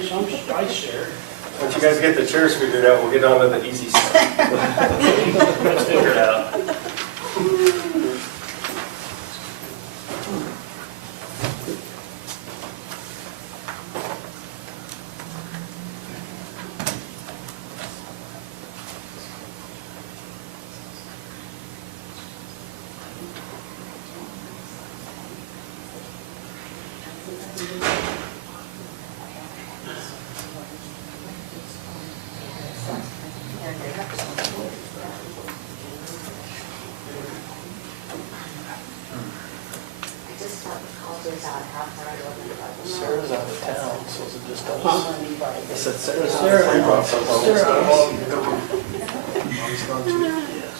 guess I'm vice chair. Once you guys get the chairs figured out, we'll get on to the easy stuff. Let's figure it out. Sarah's out of town, so is it just us? Huh? I said Sarah's out Sarah. of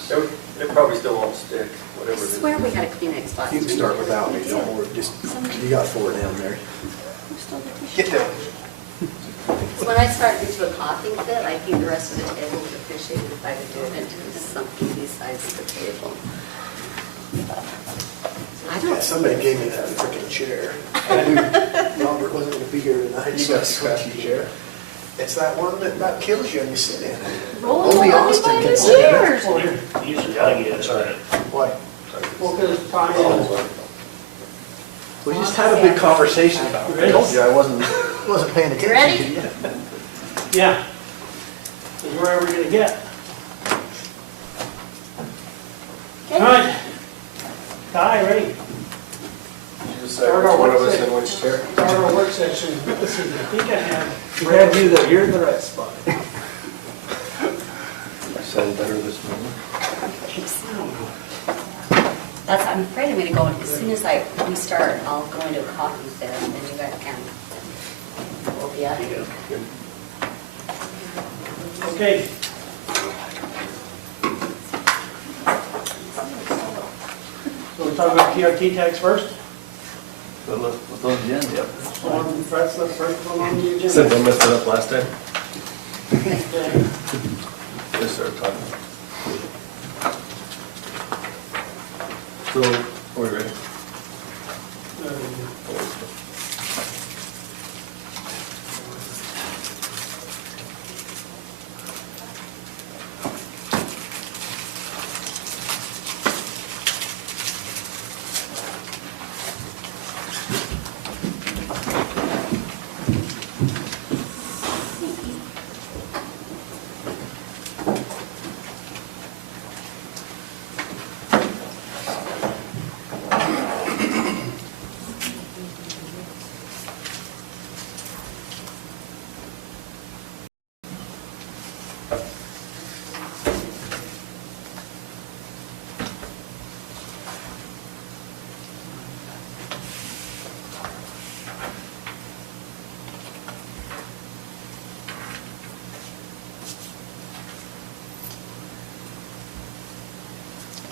town. It probably still won't stick, I whatever it is. swear we had a Kleenex box. You can start without me, don't worry, just, you got 4 down there. Get down. So when I start into a coughing fit, I think the rest of the table would appreciate it if I would do it into something besides the table. I Yeah, don't, somebody gave me that frickin' chair. I knew Robert wasn't gonna be here tonight. You so got I a scratchy switched chair? It's that one that about kills you when you sit in it. roll Only over Austin by can the sit in it. chairs. You usually gotta get it. Alright. Why? Well, because Tommy, We just had a big conversation about it. I told you I wasn't paying attention ready? to you. yeah. Is where we're gonna get. All Okay. right. Ty, ready? You decide which one of us in which chair? Start our work session. Let's see, I think I have. Grab you that you're in the right spot. I sound better this morning. Okay, so that's, I'm afraid I'm gonna go, as soon as we start, I'll go into a coughing fit and then you guys can, we'll be out of here. Okay. So we'll talk about TRT tax first. With those gens, yep. That's the first one on the agenda. Since I messed it up last time, Okay. just started talking. So, are we ready?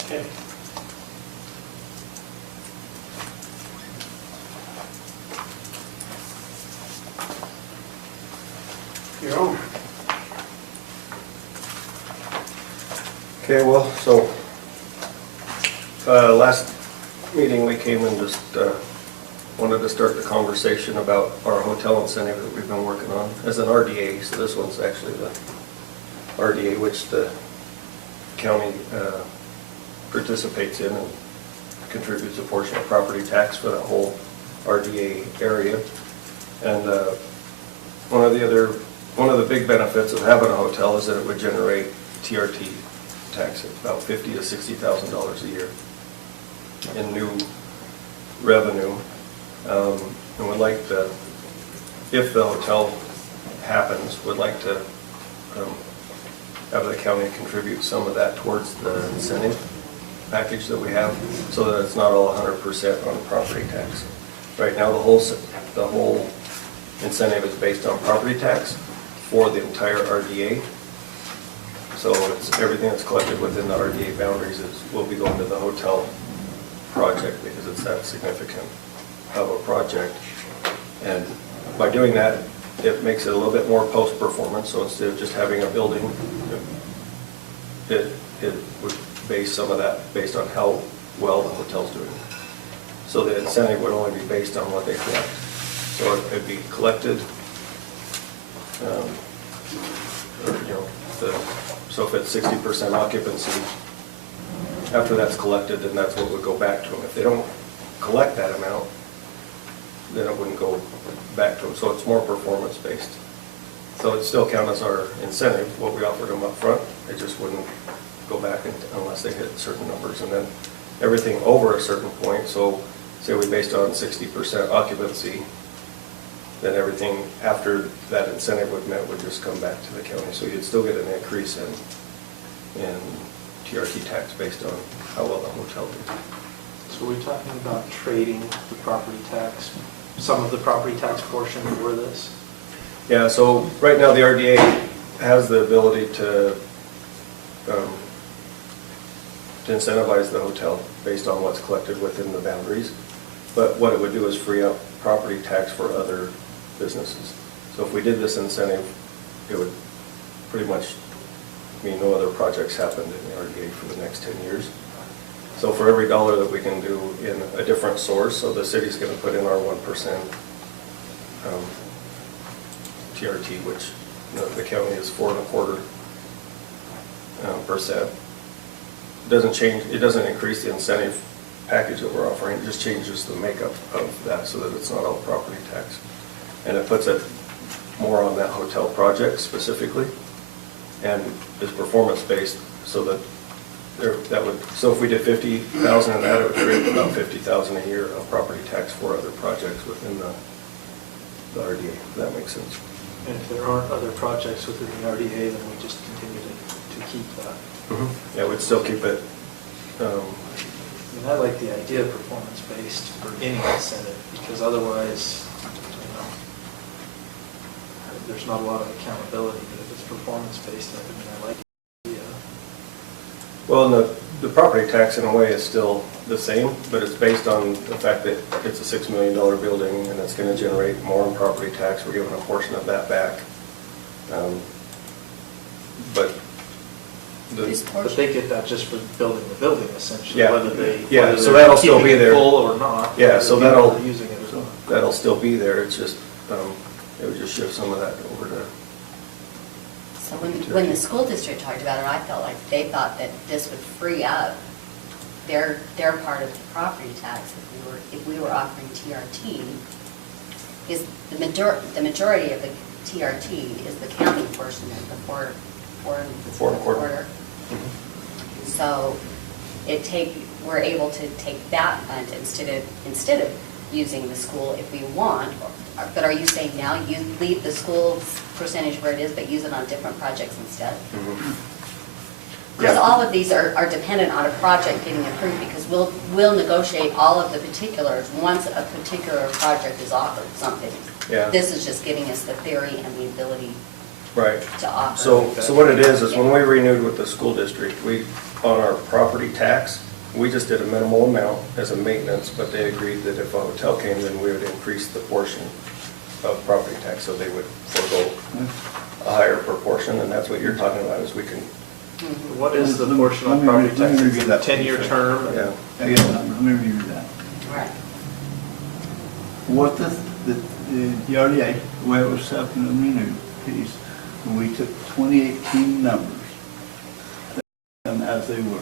Okay. You're on. Okay, well, so, last meeting we came and just wanted to start the conversation about our hotel incentive that we've been working on as an RDA. So this one's actually the RDA, which the county participates in and contributes a portion of property tax for that whole RDA area. And one of the big benefits of having a hotel is that it would generate TRT tax at about $50,000 to $60,000 a year in new revenue. And would like to, if the hotel happens, would like to have the county contribute some of that towards the incentive package that we have, so that it's not all 100% on property tax. Right now, the whole incentive is based on property tax for the entire RDA. So it's everything that's collected within the RDA boundaries will be going to the hotel project because it's that significant of a project. And by doing that, it makes it a little bit more post-performance. So instead of just having a building, it would base some of that based on how well the hotel's doing. So the incentive would only be based on what they collect. So it'd be collected Or, you know, so if it's 60% occupancy, after that's collected, then that's what would go back to them. If they don't collect that amount, then it wouldn't go back to them. So it's more performance-based. So it'd still count as our incentive, what we offered them up front. It just wouldn't go back unless they hit certain numbers. And then everything over a certain point, so say we based on 60% occupancy, then everything after that incentive would met would just come back to the county. So you'd still get an increase in TRT tax based on how well the hotel did. So we're talking about trading the property tax, some of the property tax portion for this? Yeah, so right now the RDA has the ability to incentivize the hotel based on what's collected within the boundaries. But what it would do is free up property tax for other businesses. So if we did this incentive, it would pretty much mean no other projects happened in the RDA for the next 10 years. So for every dollar that we can do in a different source, so the city's going to put in our 1% TRT, which the county is 4.25%. Doesn't change, it doesn't increase the incentive package that we're offering, it just changes the makeup of that so that it's not all property tax. And it puts it more on that hotel project specifically, and is performance-based, so that so if we did 50,000 of that, it would create about 50,000 a year of property tax for other projects within the RDA, if that makes sense. And if there aren't other projects within the RDA, then we just continue to keep that. Yeah, we'd still keep it. I mean, I like the idea of performance-based for any incentive, because otherwise, there's not a lot of accountability, but if it's performance-based, I like the idea. Well, and the property tax in a way is still the same, but it's based on the fact that it's a $6 million building and it's going to generate more in property tax. We're giving a portion of that back. But they get that just for building the building, essentially, Yeah. whether they Yeah, whether so they're that'll still keeping be it there. full or not. Yeah, so whether that'll- they're using it or not. that'll still be there. It's just, it would just shift some of that over to. So when the school district talked about it, I felt like they thought that this would free up their part of the property tax if we were offering TRT. Is the majority of the TRT is the county portion of the four and a quarter. So we're able to take that fund instead of using the school if we want. But are you saying now you leave the school's percentage where it is, but use it on different projects instead? Because Yeah. all of these are dependent on a project getting approved, because we'll negotiate all of the particulars once a particular project is offered something. Yeah. This is just giving us the theory and the ability Right. to offer. So what it is when we renewed with the school district, on our property tax, we just did a minimal amount as a maintenance, but they agreed that if a hotel came, then we would increase the portion of property tax, so they would forego a higher proportion, and that's what you're talking about, is we can, What is the portion Let of me property let me tax? review that. 10-year term? yeah. I get that, let me review that. Right. What the RDA, the way it was set up in the renewed piece, when we took 2018 numbers, them as they were,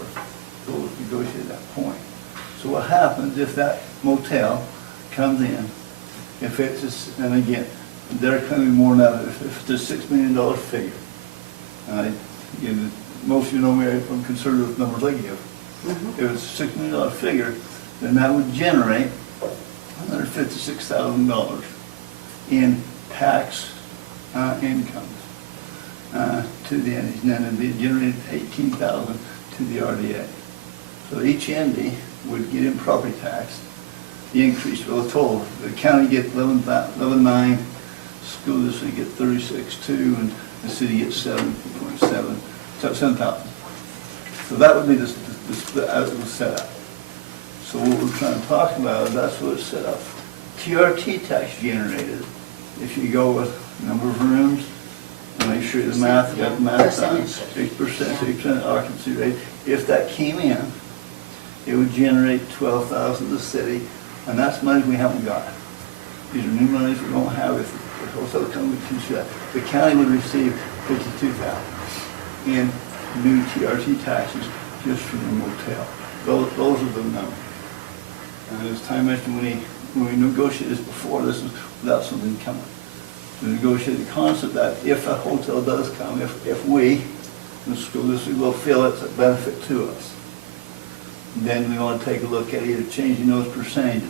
so it was negotiated at that point. So what happens if that motel comes in, if it's, and again, they're coming more now, if it's a $6 million figure, most of you know me from conservative numbers I give. If it's a $6 million figure, then that would generate $156,000 in tax incomes to the entities, and then it'd generate $18,000 to the RDA. So each entity would get in property tax the increase, well, total. The county gets 11.9, school district get 36.2, and the city gets 7.7, 7,000. So that would be the split as it was set up. So what we're trying to talk about, that's what it's set up. TRT tax generated, if you go with number of rooms, and make sure the math, got the math done, Percentage. 6% occupancy rate, if that came in, it would generate 12,000 to the city, and that's money we haven't got. These are new monies we don't have. the hotel company can shut, the county would receive 52,000 in new TRT taxes just for the motel. Those are the numbers. And as Ty mentioned, when we negotiated this before, this was without something coming. We negotiated the concept that if a hotel does come, if we, the school district, will feel it's a benefit to us, then we want to take a look at either changing those percentages.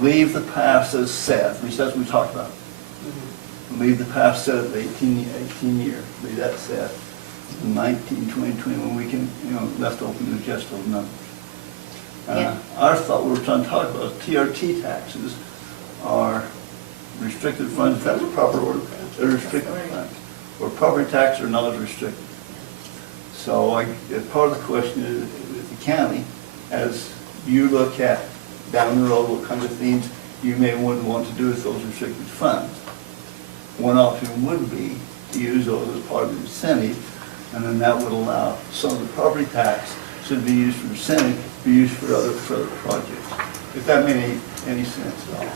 Leave the past as set, at least that's what we talked about. Leave the past set at 18 years, leave that set. 19, 20, 21, we can, left open to adjust those numbers. Yeah. Our thought we were trying to talk about, TRT taxes are restricted funds, if that's the proper word, they're restricted funds. Where property taxes are not as restricted. So part of the question is, with the county, as you look at down the road, what kind of things you may want to do with those restricted funds. One option would be to use those as part of the incentive, and then that would allow some of the property tax should be used for incentive, be used for other projects. If that made any sense at all.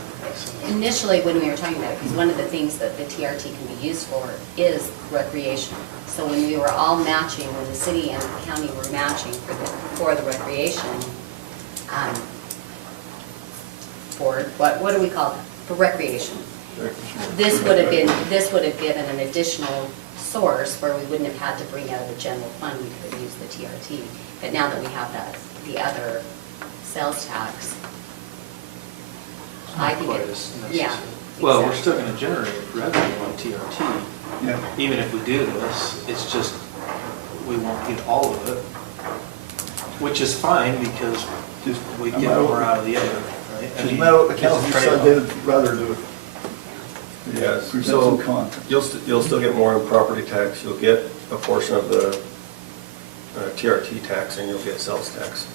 Initially, when we were talking about it, because one of the things that the TRT can be used for is recreation. So when we were all matching, when the city and the county were matching for the recreation, for, what do we call it? For recreation. This would have given an additional source where we wouldn't have had to bring out of the general fund, we could have used the TRT. But now that we have the other sales tax, I think Quite it, as yeah. necessary. Well, we're exactly. still gonna generate revenue on TRT. Yeah. Even if we do this, it's just, we won't get all of it, which is fine because Just we no get matter more what- out of the other, right? I Just mean, no matter what the it's a council trade-off. decided, they'd rather do it. Yes, Present so some content. you'll still get more in property tax, you'll get a portion of the TRT tax, and you'll get sales tax.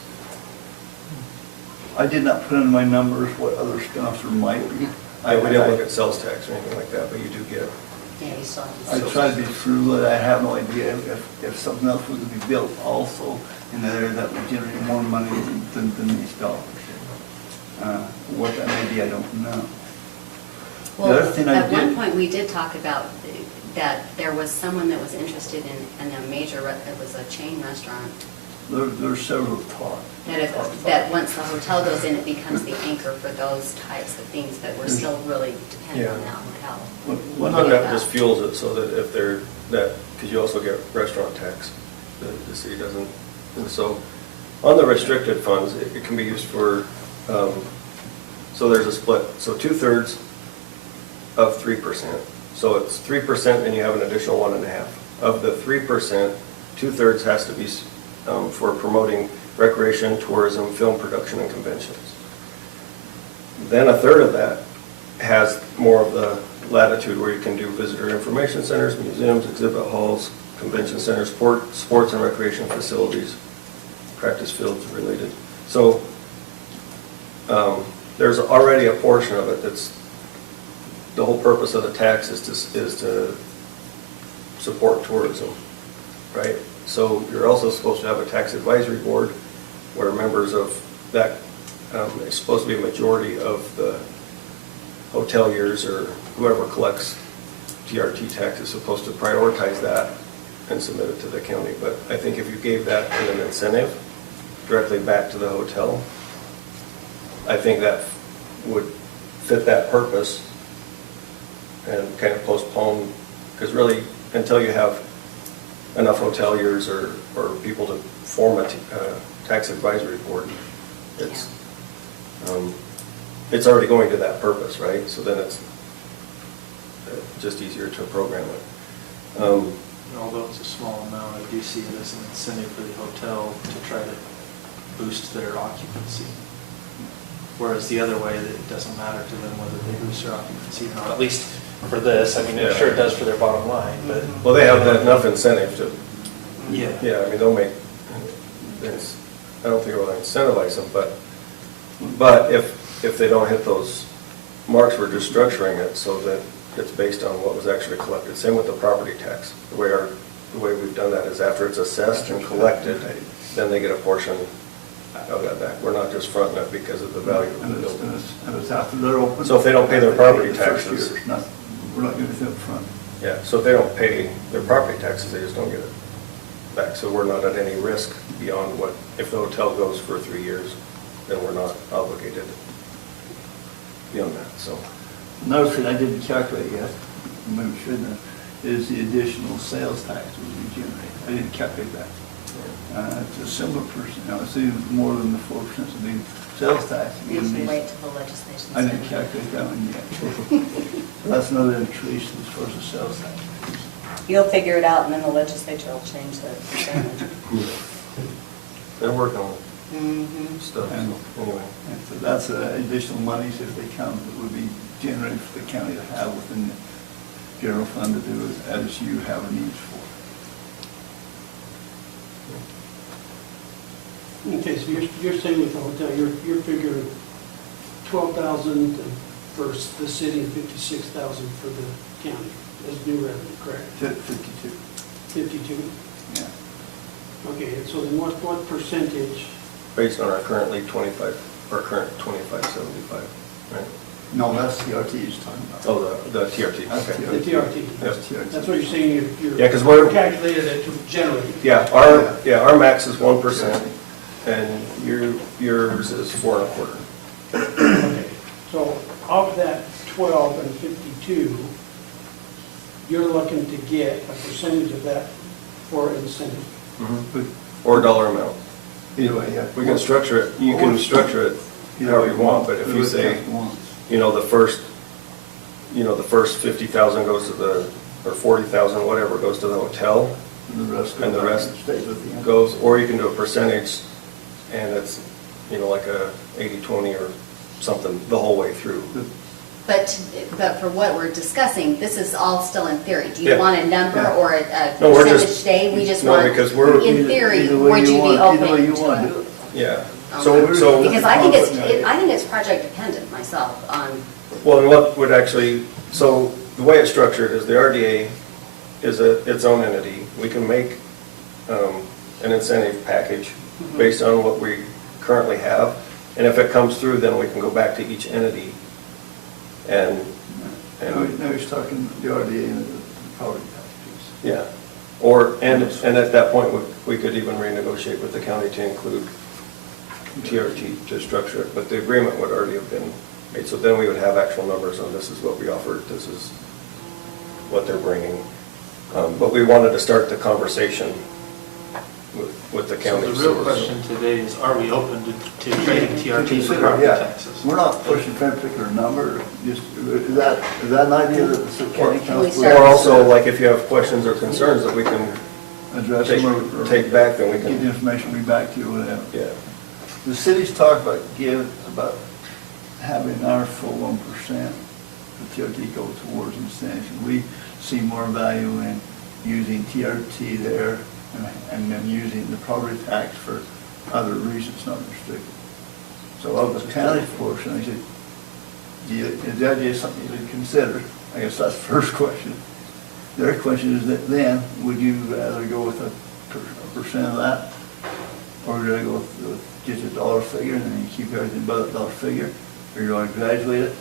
I did not put in my numbers what other stuff there might be. We didn't look at sales tax or anything like that, but you do get, Yeah, you saw I it. tried to be frugal, I have no idea if something else was to be built also in that area that would generate more money than these dollars. What that may be, I don't know. The other Well, thing I at one did- point, we did talk about that there was someone that was interested in a major, it was a chain restaurant, There's several talk. that once the hotel goes in, it becomes the anchor for those types of things, but we're still really dependent on Yeah. that hotel. One none of other, that just fuels it, so that if they're, because you also get restaurant tax, the city doesn't. And so, on the restricted funds, it can be used for, so there's a split, so 2/3 of 3%. So it's 3% and you have an additional 1.5. Of the 3%, 2/3 has to be for promoting recreation, tourism, film production, and conventions. Then 1/3 of that has more of the latitude where you can do visitor information centers, museums, exhibit halls, convention centers, sports and recreation facilities, practice fields related. So there's already a portion of it that's, the whole purpose of the tax is to support tourism, right? So you're also supposed to have a tax advisory board where members of that, it's supposed to be a majority of the hoteliers or whoever collects TRT tax is supposed to prioritize that and submit it to the county. But I think if you gave that in an incentive directly back to the hotel, I think that would fit that purpose and kind of postpone, because really, until you have enough hoteliers or people to form a tax advisory board, it's already going to that purpose, right? So then it's just easier to program it. And although it's a small amount, I do see it as an incentive for the hotel to try to boost their occupancy. Whereas the other way, that it doesn't matter to them whether they boost their occupancy or not, at least for this. I mean, I'm sure it does for their bottom line, but. Well, they have enough incentive to, Yeah. yeah, I mean, they'll make, I don't think it will incentivize them, but if they don't hit those marks, we're just structuring it so that it's based on what was actually collected. Same with the property tax. The way we've done that is after it's assessed and collected, then they get a portion of that back. We're not just fronting it because of the value of the building. and it's after they're open. So if they don't pay their property The first taxes, year, nothing. we're not giving it up front. Yeah, so if they don't pay their property taxes, they just don't get it back. So we're not at any risk beyond what, if the hotel goes for 3 years, then we're not obligated beyond that, so. Another thing I didn't calculate yet, maybe shouldn't have, is the additional sales tax we generate. I didn't calculate that. It's a similar percent, now it's even more than the 4% of the sales tax. We usually wait till the legislation. I didn't calculate that one yet. That's another increase as far as the sales tax. You'll figure it out and then the legislature will change the percentage. They're working on Mhm. stuff, so anyway. And so that's additional monies if they come that would be generated for the county to have within the general fund to do as you have a need for. Okay, so you're saying with the hotel, you're figuring 12,000 for the city and 56,000 for the county as new revenue, correct? 52, 52? yeah. Okay, and so then what percentage? Based on our currently 25, our current 2575, right? No, that's TRT he's talking about. Oh, the TRT, That's okay. The TRT. That's TRT. That's what you're saying, you're. Yeah, 'cause we're- Calculated it to generate. Yeah, our max is 1%, and yours is 4.25. Okay, so of that 12 and 52, you're looking to get a percentage of that for incentive. Or dollar amount. Either way, yeah. We can structure it, you can structure it however you want, but if you say, the first 50,000 goes to the, or 40,000, whatever, goes to the hotel, And the rest. and the rest stays with the. goes, or you can do a percentage, and it's, like a 80-20 or something, the whole way through. But for what we're discussing, this is all still in theory. Do you Yeah. want a number Yeah. or a No, we're just- percentage day? We just no, want, because we're- in theory, Either way would you be open Either way you to want to it? do it. Yeah, Okay. so, Because I think it's project dependent myself on, well, and what would actually, so the way it's structured is the RDA is its own entity. We can make an incentive package based on what we currently have. And if it comes through, then we can go back to each entity and, Now he's talking the RDA and the property tax piece. yeah. And at that point, we could even renegotiate with the county to include TRT to structure it. But the agreement would already have been made. So then we would have actual numbers on this is what we offered, this is what they're bringing. But we wanted to start the conversation with the So county. the real question today is, are we open to trading TRT for Consider, property yeah. taxes? We're not pushing for a particular number, just, is that an idea that the county Can we council? start- Or also, like, if you have questions or concerns that we can Address them or. take back, then we Get the can, information, be back to you, whatever. yeah. The city's talked about having our full 1%, the TRT go towards incentives. We see more value in using TRT there and then using the property tax for other reasons, not restricted. So of the county portion, I said, is that just something you would consider? I guess that's the first question. Their question is that then, would you rather go with a percent of that? Or do I go with just a dollar figure and then you keep everything above that dollar figure? Or you want to graduate it?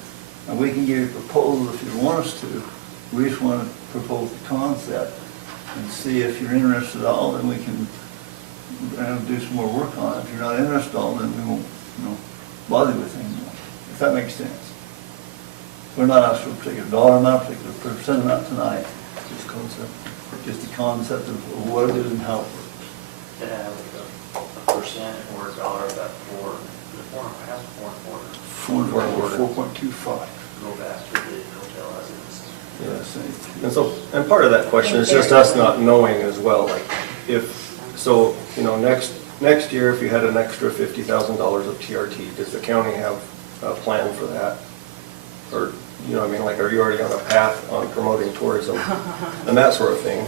And we can give you a proposal if you want us to. We just want to propose the concept and see if you're interested at all, then we can do some more work on it. If you're not interested at all, then we won't, bother you with anymore, if that makes sense. We're not asking for a particular dollar amount, particular percent amount tonight, Just concept. just the concept of what it is and how it works. To have a percent or a dollar about for the 4.5, 4.25. go back to the hotel as it is. Yes. And so, and part of that question is just us not knowing as well, like, next year, if you had an extra $50,000 of TRT, does the county have a plan for that? Or, are you already on a path on promoting tourism and that sort of thing?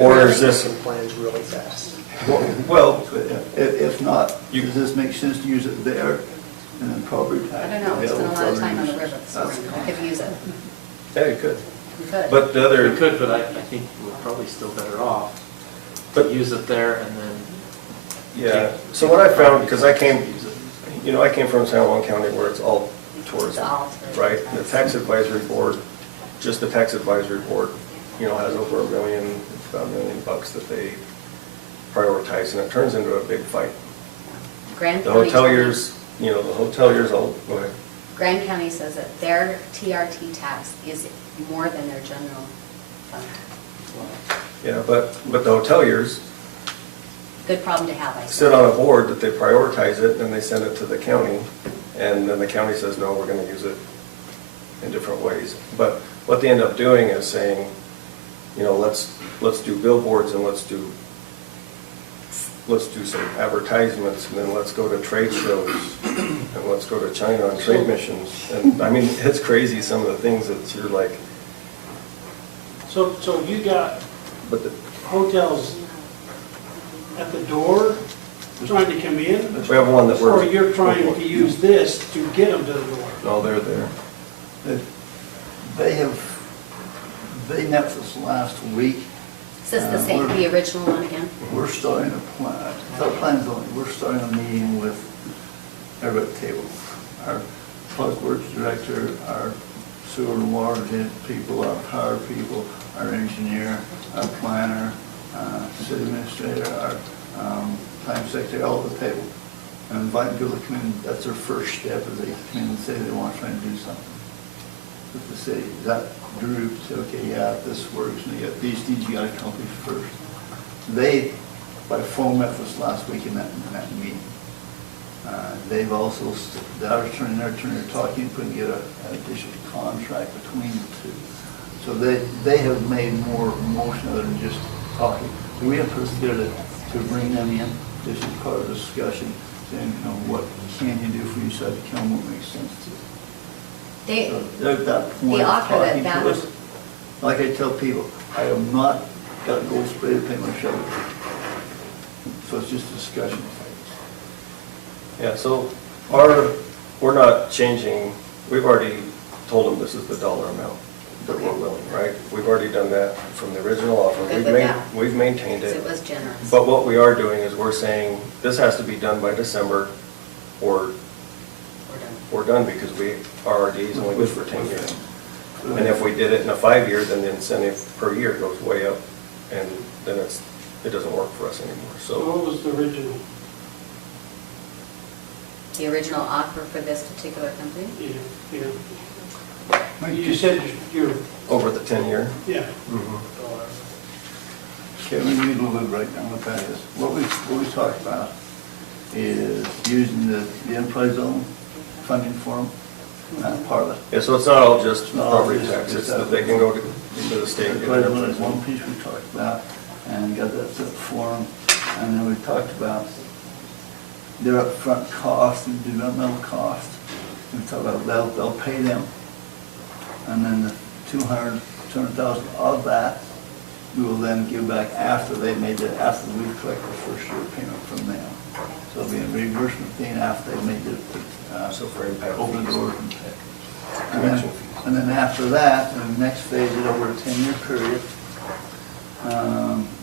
Or is this, Some plans really fast. well, If not, You- does this make sense to use it there and then property tax? I don't know, we spent a lot of time on the river this That's- morning. We could use it. yeah, you could. We could. But the We other, could, but I think we're probably still better off But- to use it there and then. yeah, so what I found, because I came Use it. I came from San Juan County where it's all tourism, It's all tourism. right? The tax advisory board just the tax advisory board, you know, has over $1 million, about $1 million that they prioritize, and it turns into a big fight. Grand The County. hoteliers, you know, the hoteliers, go ahead. Grand County says that their TRT tax is more than their general fund. Yeah, but the hoteliers Good problem to have, I sit suppose. on a board that they prioritize it, and they send it to the county, and then the county says, no, we're gonna use it in different ways. But what they end up doing is saying, you know, let's do billboards, and let's do some advertisements, and then let's go to trade shows, and let's go to China on trade missions. And, I mean, it's crazy, some of the things that you're like, So you got but the, hotels at the door trying to come in? we have one that we're. Or you're trying to use this to get them to the door? No, they're there. They met this last week. Is this the same, the original one again? We're starting a plan, we're starting a meeting with everybody at the table. Our public works director, our sewer and water people, our power people, our engineer, our planner, city administrator, our time secretary, all at the table. And inviting people to come in, that's their first step, is they come in and say they want to try and do something with the city. That group said, okay, yeah, this works, and you got these things you got to accomplish first. They, by phone, met this last week in that meeting. They've also, their attorney are talking, putting together an additional contract between the two. So they have made more motion other than just talking. So we have put together to bring them in. This is part of the discussion, saying, you know, what can you do if we decide to come, what makes sense to you. They, So they're at that point the of offer that talking to that- us. Like I tell people, I have not got gold spray to paint my shovel. So it's just a discussion. Yeah, so we're not changing, we've already told them this is the dollar amount that we're willing, right? We've already done that from the original offer. Good with that. We've maintained because it. it was generous. But what we are doing is we're saying, this has to be done by December, or We're done. we're done, because our RD is only good for 10 years. And if we did it in a 5-year, then the incentive per year goes way up, and then it doesn't work for us anymore, So so. what was the original? The original offer for this particular company? Yeah. You said you're, Over the 10-year. yeah. Kevin, we need a little bit of breakdown what that is. What we talked about is using the enterprise zone funding for them, part of it. Yeah, so it's not all just Not all property just- tax, it's just that that. they can go to the state. and get Enterprise their- zone is one piece we talked about, and got that set for them. And then we talked about their upfront cost and developmental cost. We talked about they'll pay them. And then the 200,000 of that, we will then give back after we collect the first year payment from them. So it'll be a reimbursement thing after they've made So for impact open the fees. doors and pay. Connection fees. And then after that, the next phase is over a 10-year period.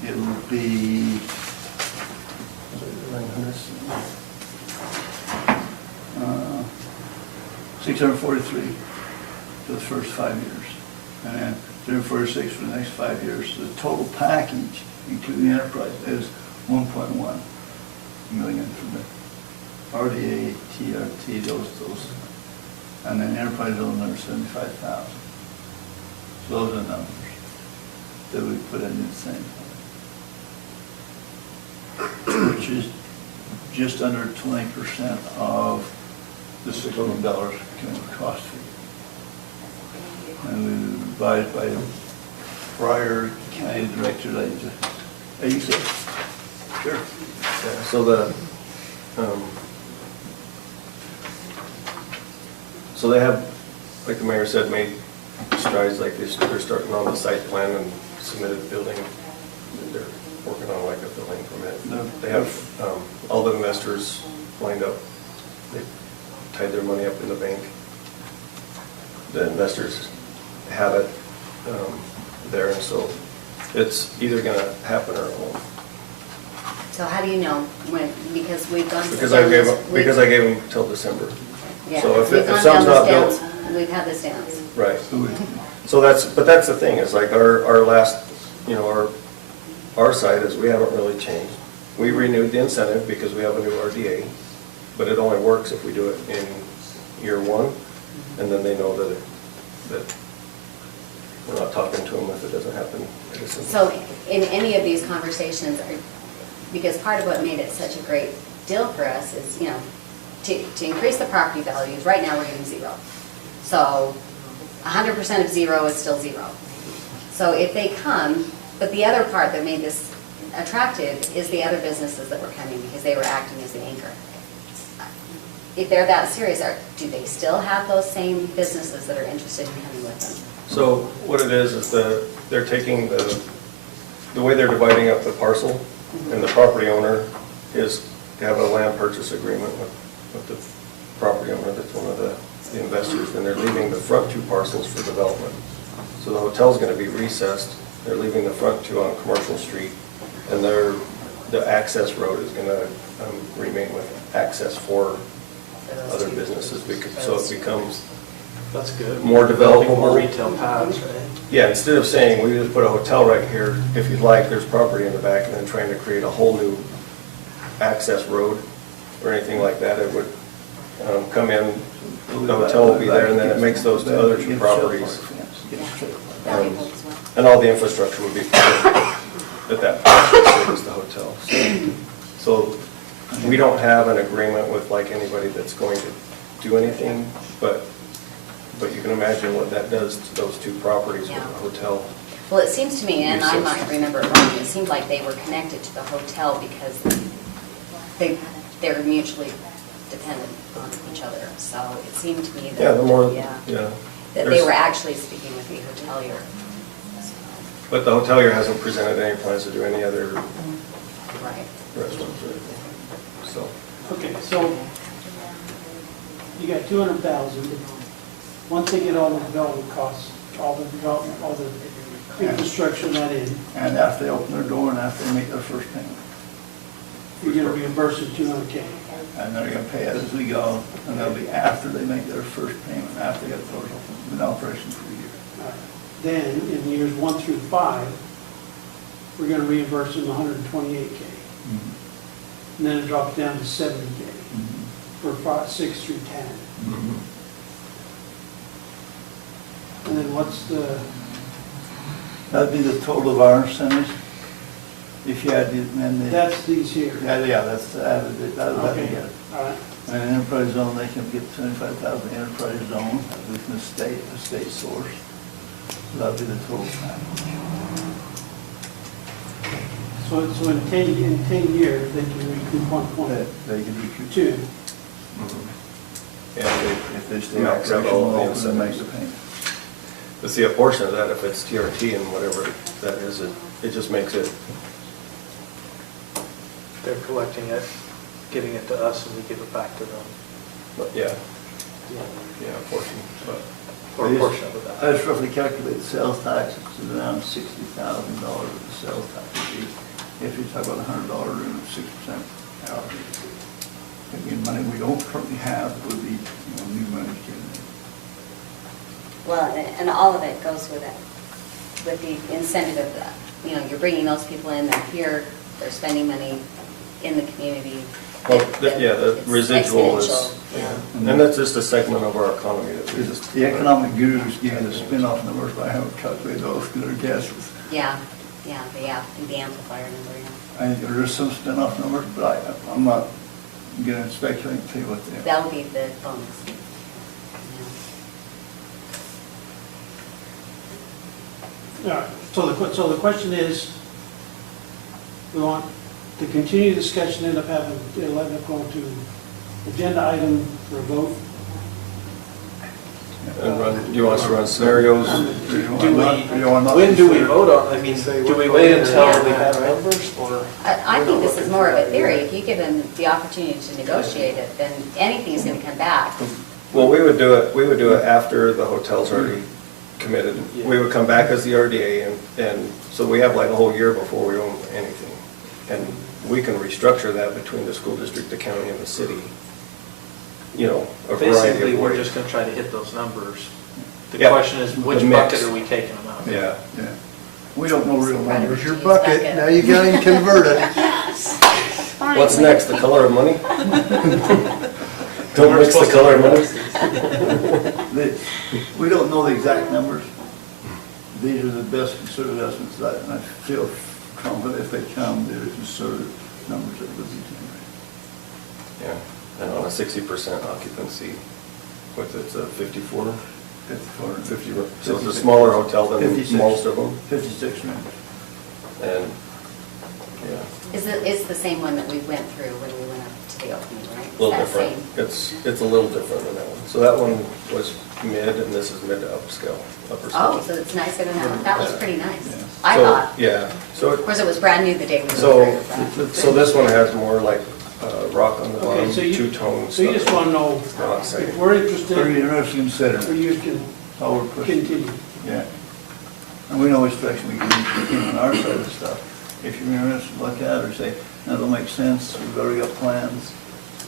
It will be, uh, 643 for the first 5 years. And then 346 for the next 5 years. So the total package, including the enterprise, is 1.1 million from the RDA, TRT, those. And then enterprise zone another 75,000. So those are the numbers that we put in the same plan. Which is just under 20% of the $6 million cost fee. And we were advised by the prior county director that you said, sure. Yeah, so so they have, like the mayor said, made strides, like they're starting on the site plan and submitted building. They're working on like a building permit. They have all the investors lined up. They tied their money up in the bank. The investors have it there, and so it's either gonna happen or it won't. So how do you know when, because we've gone. Because I gave them till December. Yeah, So if we've gone down something's this not built, dance. We've had this dance. right. So but that's the thing, is like our last, you know, our side is we haven't really changed. We renewed the incentive because we have a new RDA, but it only works if we do it in year one, and then they know that we're not talking to them if it doesn't happen. So in any of these conversations, because part of what made it such a great deal for us is, you know, to increase the property values, right now we're getting 0. So 100% of 0 is still 0. So if they come, but the other part that made this attractive is the other businesses that were coming because they were acting as the anchor. If they're that serious, do they still have those same businesses that are interested in coming with them? So what it is they're taking the way they're dividing up the parcel, and the property owner is to have a land purchase agreement with the property owner that's one of the investors, and they're leaving the front 2 parcels for development. So the hotel's going to be recessed, they're leaving the front 2 on Commercial Street, and the access road is going to remain with access for other businesses, so it becomes That's good. more developable. More retail paths, right? Yeah, instead of saying, we just put a hotel right here, if you'd like, there's property in the back, and then trying to create a whole new access road or anything like that, it would come in, the hotel will be there, and then it makes those other 2 properties. Valuable as well. And all the infrastructure would be at that point, as the hotel. So we don't have an agreement with like anybody that's going to do anything, but you can imagine what that does to those 2 properties with the hotel. Well, it seems to me, and I might remember it wrong, it seemed like they were connected to the hotel because they're mutually dependent on each other. So it seemed to me that, Yeah, the more, yeah, yeah. that they were actually speaking with the hotelier. But the hotelier hasn't presented any plans to do any other Right. restaurants or anything, so. Okay, so you got 200,000. Once they get all the development costs, all the development, all the infrastructure and that in, And after they open their door and after they make their first payment. you're gonna reimburse them 200K. And they're gonna pay it as we go, and that'll be after they make their first payment, after they get the doors open, been in operation for a year. All right. Then, in years 1 through 5, we're gonna reimburse them 128K. And then it drops down to 70K for 6 through 10. And then what's the, That'd be the total of our incentives. If you had, then the. that's these here. Yeah, that's added, that'll Okay, together. all right. And an enterprise zone, they can get 75,000 enterprise zone, within the state source. So that'd be the total package. So in 10 years, they can recoup 1.2. That they can recoup. Yeah, If they stay Max out all operational, the open and make incentives. the payment. But see, a portion of that, if it's TRT and whatever that is, it just makes it, They're collecting it, giving it to us, and we give it back to them. but yeah, a portion, but. Or a portion of it. I just roughly calculated sales tax, it's around $60,000 of the sales tax would be, if you talk about $100 room, 6% out. Again, money we don't currently have would be, new money given in. Well, and all of it goes with it, with the incentive of that. You know, you're bringing those people in, they're here, they're spending money in the community. Well, yeah, the It's residual is, exponential, yeah, and that's just a segment of our economy that we just. The economic gurus give you the spin-off numbers, but I haven't calculated those because they're guesses. Yeah, the amplifier number, yeah. I think there is some spin-off numbers, but I'm not gonna speculate and tell you what they are. That would be the bonus. Yeah. All right, so the question is, we want to continue discussion, end up having, it'll end up going to agenda item for a vote. And run, you want us to run scenarios? When do we vote on, I mean, do we wait until we have numbers, or? I think this is more of a theory. If you give them the opportunity to negotiate it, then anything's gonna come back. Well, we would do it after the hotel's already committed. We would come back as the RDA, and so we have like a whole year before we own anything. And we can restructure that between the school district, the county, and the city. You know, a variety Basically, of we're ways. just gonna try to hit those numbers The Yeah. question is, which The mix. bucket are we taking them out of? Yeah. Yeah. We don't know real Right. numbers. There's your bucket, now you got him converted. What's next, the color of money? Don't mix the color of money? We don't know the exact numbers. These are the best considered estimates, and I feel confident if they come, they're considered numbers that would be generated. Yeah, and on a 60% occupancy, with its 54, 50, so it's a smaller hotel than 56. most of them. 56 rooms. And, yeah, It's the same one that we went through when we went up to the opening, right? a little That different. same- It's a little different than that one. So that one was mid, and this is mid to upscale, upper scale. Oh, so it's nicer than that one. That was Yeah. pretty nice. Yeah. I So, thought. Yeah, so, Of course, it was brand new the day we were So- there, but- so this one has more like rock on the Okay, bottom, so you, two-tone so you just stuff. want to know, Not saying. if we're Very interested, interesting to consider. or you can How we're pushing. continue. Yeah. And we know which direction we can on our side of the stuff. If you're interested, look at it or say, that don't make sense, we've already got plans,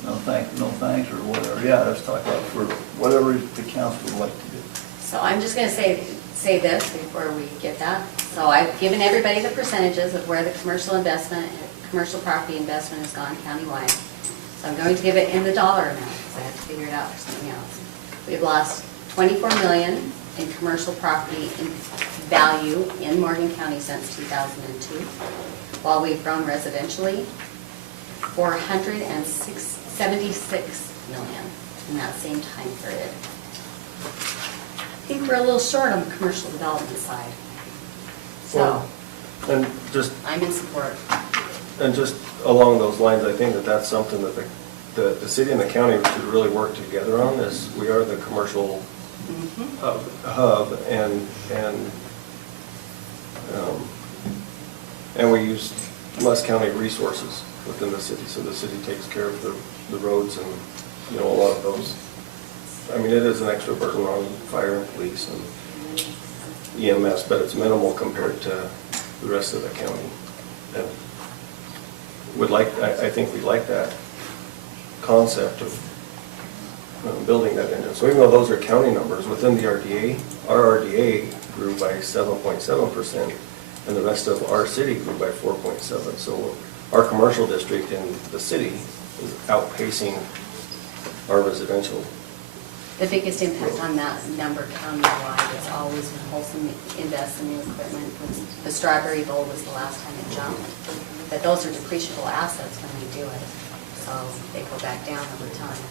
no thanks, or whatever. Yeah, let's talk about for whatever the council would like to do. So I'm just gonna say this before we get that. So I've given everybody the percentages of where the commercial investment, commercial property investment has gone countywide. So I'm going to give it in the dollar amount, because I have to figure it out for something else. We've lost 24 million in commercial property in value in Morgan County since 2002, while we've grown residentially 476 million in that same time period. I think we're a little short on the commercial development side. So Well, And I'm in support. just along those lines, I think that that's something that the city and the county should really work together on, is we are the commercial hub, and we use less county resources within the city, so the city takes care of the roads and, a lot of those. I mean, it is an extra burden on fire and police and EMS, but it's minimal compared to the rest of the county. And I think we like that concept of building that engine. So even though those are county numbers, within the RDA, our RDA grew by 7.7%, and the rest of our city grew by 4.7%. So our commercial district in the city is outpacing our residential. The biggest impact on that number countywide is always when Holcim invests in new equipment. The Strawberry Bowl was the last time it jumped. But those are depreciable assets when they do it, so they go back down over time.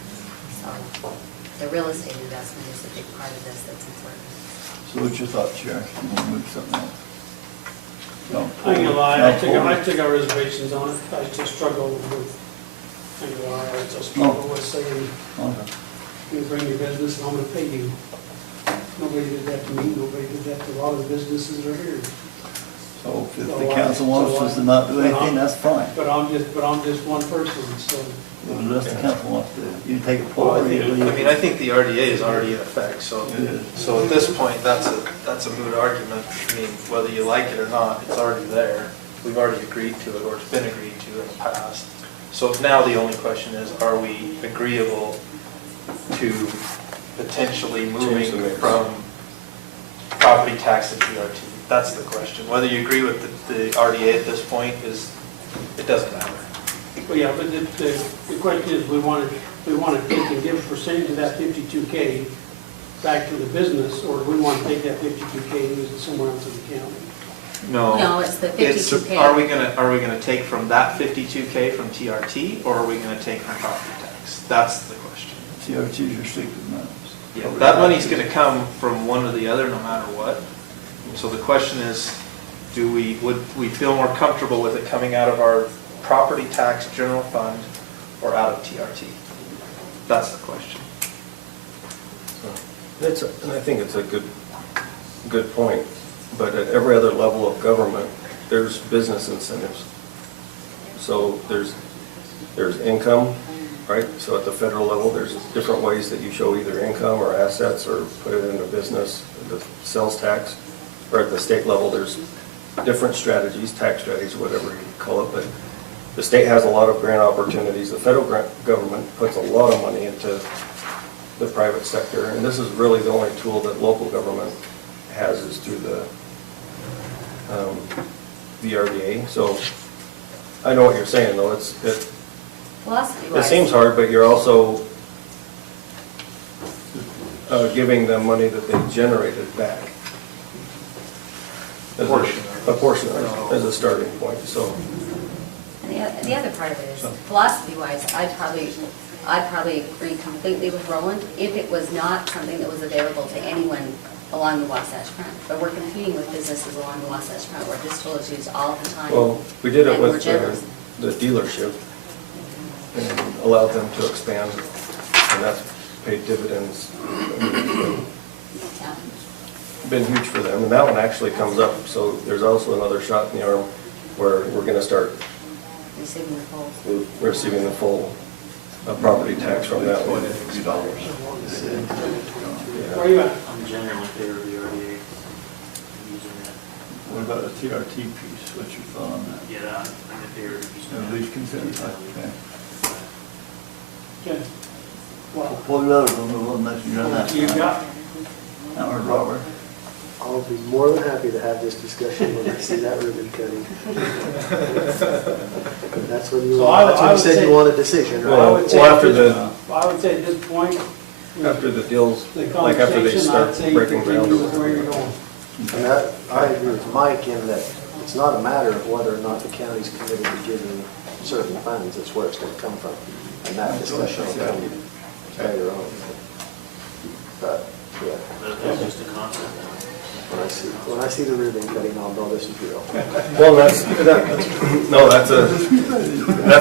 So the real estate investment is a big part of this that's important. So what's your thought, Chair? You want to move something else? No, I ain't gonna lie, no, I took our reservations on it. I just struggle with, I ain't gonna lie, I just struggle with saying, Okay. you bring your business and I'm gonna pay you. Nobody did that to me, nobody did that to a lot of the businesses that are here. So if the council wants us to not do anything, that's fine. But I'm just one person, so. If the rest of the council wants to, you take a poll. Well, or you leave. I think the RDA is already in effect, so, It is. so at this point, that's a moot argument. I mean, whether you like it or not, it's already there. We've already agreed to it, or it's been agreed to in the past. So now the only question is, are we agreeable to potentially Change the moving mix. from property tax to TRT? That's the question. Whether you agree with the RDA at this point it doesn't matter. Well, yeah, but the question is, we want to take and give a percentage of that 52K back to the business, or do we want to take that 52K and use it somewhere else in the county? No, it's the 52K. Are we gonna take from that 52K from TRT, or are we gonna take from property tax? That's the question. TRT's restricted amounts. Yeah, that money's gonna come from one or the other, no matter what. So the question is, would we feel more comfortable with it coming out of our property tax general fund or out of TRT? That's the question. And I think it's a good point, but at every other level of government, there's business incentives. So there's income, right? So at the federal level, there's different ways that you show either income or assets or put it into business, the sales tax. Or at the state level, there's different strategies, tax strategies, whatever you call it, but the state has a lot of grant opportunities. The federal government puts a lot of money into the private sector. And this is really the only tool that local government has is through the RDA. So I know what you're saying, though. It Philosophy-wise. seems hard, but you're also giving them money that they generated back. As a portion of it, as a starting point, so. And the other part of it is, philosophy-wise, I'd probably agree completely with Roland if it was not something that was available to anyone along the Wasatch Front. But we're competing with businesses along the Wasatch Front where this tool is used all the time. Well, we did it And we're with generous. the dealership and allowed them to expand, and that's paid dividends. Yeah. Been huge for them, and that one actually comes up, so there's also another shot in the arm where we're gonna start Receiving the full. receiving the full property tax from that one. Where are you at? I'm generally in favor of the RDA, using that. What about the TRT piece? What's your thought on that? Yeah, I'm in favor of using that. At least consider it. Okay. Okay. Well, Pull the other one, unless you run that. you got, Now, Robert. I'll be more than happy to have this discussion when I see that ribbon cutting. That's when you, So I that's when you would said say- you want a decision, right? I would say, Well, after at this- the- I would say at this point, After the deals, the like after they conversation, start I'd say you breaking ground. continue with where you're going. And that, I agree with Mike in that it's not a matter of whether or not the county's committed to giving certain funds, it's where it's gonna come from. And that discussion will come later on. But, yeah, But if that's just a concept, when I see the ribbon cutting, I'll know this is real. Well, no, that's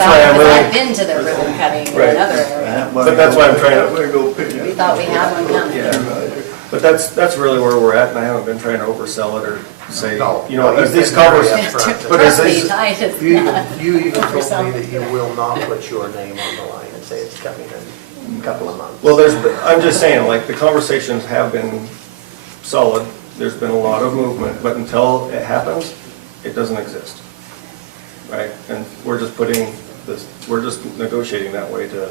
why I'm I've really, been to the ribbon cutting in Right. another area. But that's why I'm trying to- We're gonna go pick We it. thought we had one coming. yeah. But that's really where we're at, and I haven't been trying to oversell it or say, No, you know, no, as you've these been very conversations. upfront. But as Trust me, these- Ty, it's You not. even told me that you will not put your name on the line and say it's coming in a couple of months. Well, I'm just saying, like, the conversations have been solid, there's been a lot of movement, but until it happens, it doesn't exist. Right? And we're just putting this, we're just negotiating that way to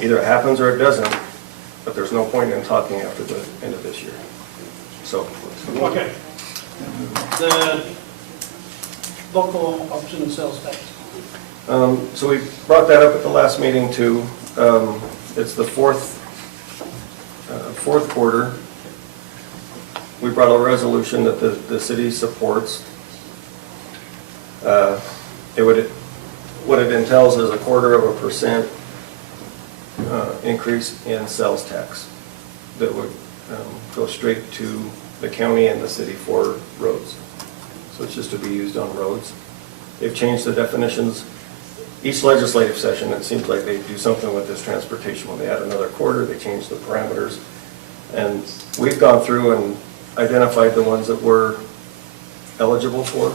either it happens or it doesn't, but there's no point in talking after the end of this year. So, Okay. The local option sales tax. so we brought that up at the last meeting too. It's the fourth quarter. We brought a resolution that the city supports. What it entails is 0.25% increase in sales tax that would go straight to the county and the city for roads. So it's just to be used on roads. They've changed the definitions. Each legislative session, it seems like they do something with this transportation. When they add another quarter, they change the parameters. And we've gone through and identified the ones that we're eligible for.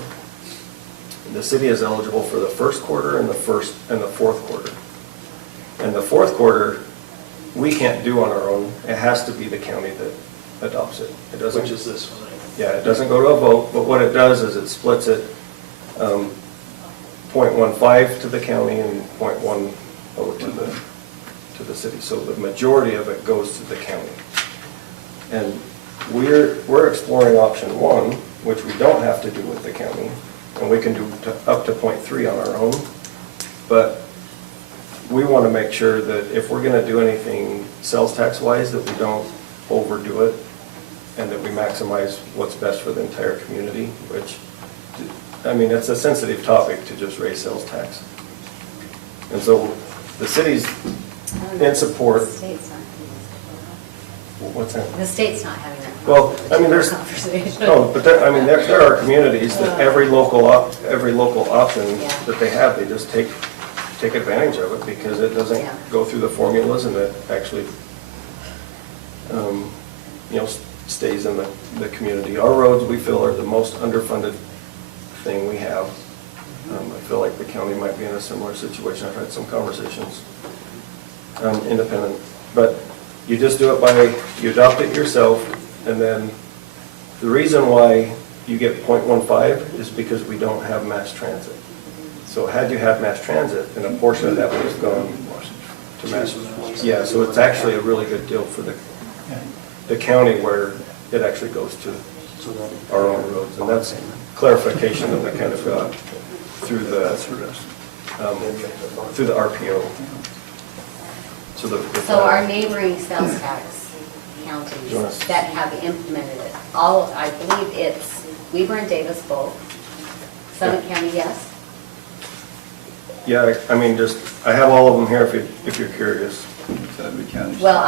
The city is eligible for the first quarter and the fourth quarter. And the fourth quarter, we can't do on our own. It has to be the county that adopts it. It doesn't. Which is this one. Yeah, it doesn't go to a vote, but what it does is it splits it 0.15 to the county and 0.10 to the city. So the majority of it goes to the county. And we're exploring option one, which we don't have to do with the county, and we can do up to 0.3 on our own. But we want to make sure that if we're going to do anything sales tax wise, that we don't overdo it and that we maximize what's best for the entire community, which, I mean, it's a sensitive topic to just raise sales tax. And so the city's in support. The state's not having What's that? this. The state's not having that. Well, I mean, there's, Conversation. no, but there are communities that every local option Yeah. that they have, they just take advantage of it because it doesn't Yeah. go through the formulas and it actually, stays in the community. Our roads, we feel, are the most underfunded thing we have. I feel like the county might be in a similar situation. I've had some conversations, independent. But you just do it you adopt it yourself, and then the reason why you get 0.15 is because we don't have mass transit. So had you had mass transit, then a portion of that would have gone to Mass. Yeah, so it's actually a really good deal for the county where it actually goes to our own roads. And that's clarification that we kind of got through the RPO. So our neighboring sales tax counties Yes. that have implemented it, all, I believe it's Weber and Davis both, Summit County, yes? Yeah, I mean, I have all of them here if you're curious. Sudbury County. Well,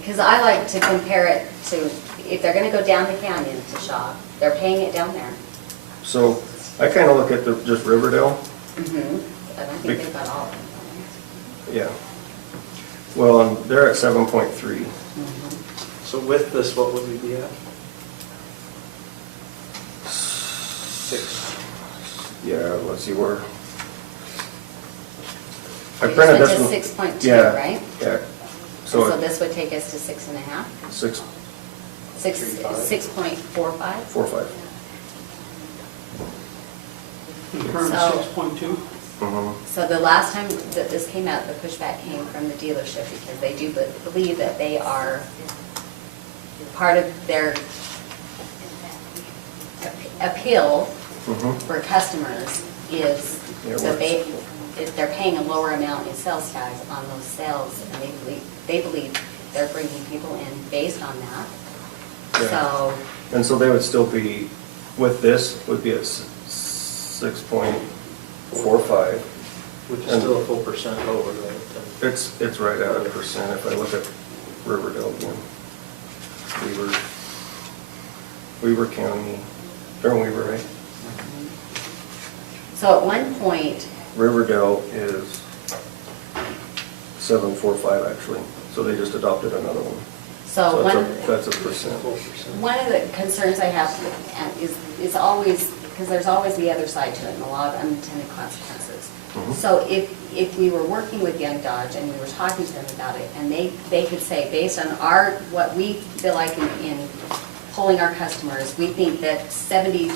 because I like to compare it to, if they're gonna go down the canyon to shop, they're paying it down there. So I kind of look at just Riverdale. And I think they've got all of them. Yeah. Well, and they're at 7.3. So with this, what would we be at? 6. Yeah, let's see where. I You printed said this just one. 6.2, Yeah, right? Yeah. So So this would take us to 6.5? 6.45? 6.45. Current So- 6.2. So the last time that this came out, the pushback came from the dealership because they do believe that they are, part of their appeal for customers is Yeah, that they're paying a lower amount in sales tax on those sales, and they believe they're bringing people in based on that. Yeah. So, And so they would still be, with this, would be at 6.45. Which is still a full percent over, right? It's right at 1% if I look at Riverdale again. Weaver County, they're in Weaver, right? so at one point, Riverdale is 7.45 actually, so they just adopted another one. so That's a percent. one of the concerns I have is always, because there's always the other side to it and a lot of unintended consequences. So if we were working with Young Dodge and we were talking to them about it, and they could say, based on what we feel like in polling our customers, we think that 17%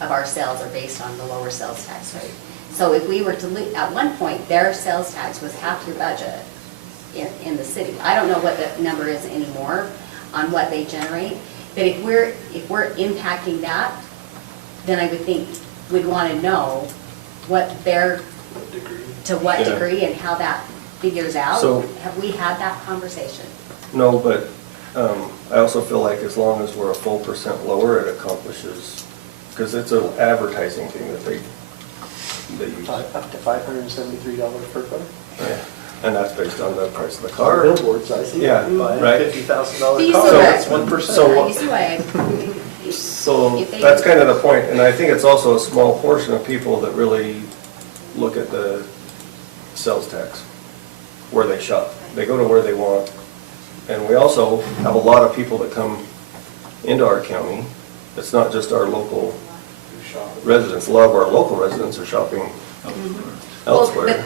of our sales are based on the lower sales tax rate. So if we were to, at one point, their sales tax was half your budget in the city. I don't know what the number is anymore on what they generate, but if we're impacting that, then I would think we'd want to know to what Yeah. degree and how that figures out. So- Have we had that conversation? No, but I also feel like as long as we're a full percent lower, it accomplishes, because it's an advertising thing that they use. Up to $573 per car? Yeah. And that's based on the price of the Our car. billboards, I see. Yeah, Buying a right. $50,000 Do you car, see that's what- 1%. So- You see why So If they- that's kind of the point, and I think it's also a small portion of people that really look at the sales tax, where they shop. They go to where they want. And we also have a lot of people that come into our county. It's not just our local residents. A lot of our local residents are shopping elsewhere. Well,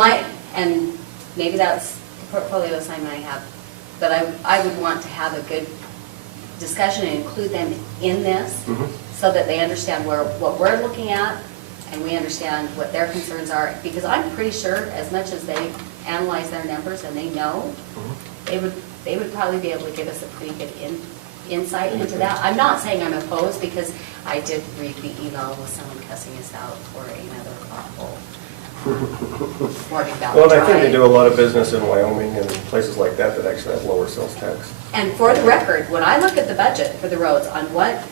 but and maybe that's the portfolio assignment I have, but I would want to have a good discussion and include them in this so that they understand what we're looking at and we understand what their concerns are. Because I'm pretty sure as much as they analyze their numbers and they know, they would probably be able to give us a pretty good insight into that. I'm not saying I'm opposed because I did read the email with someone cussing us out for another awful Morgan Valley Well, and I think they Drive. do a lot of business in Wyoming and places like that that actually have lower sales tax. And for the record, when I look at the budget for the roads, on what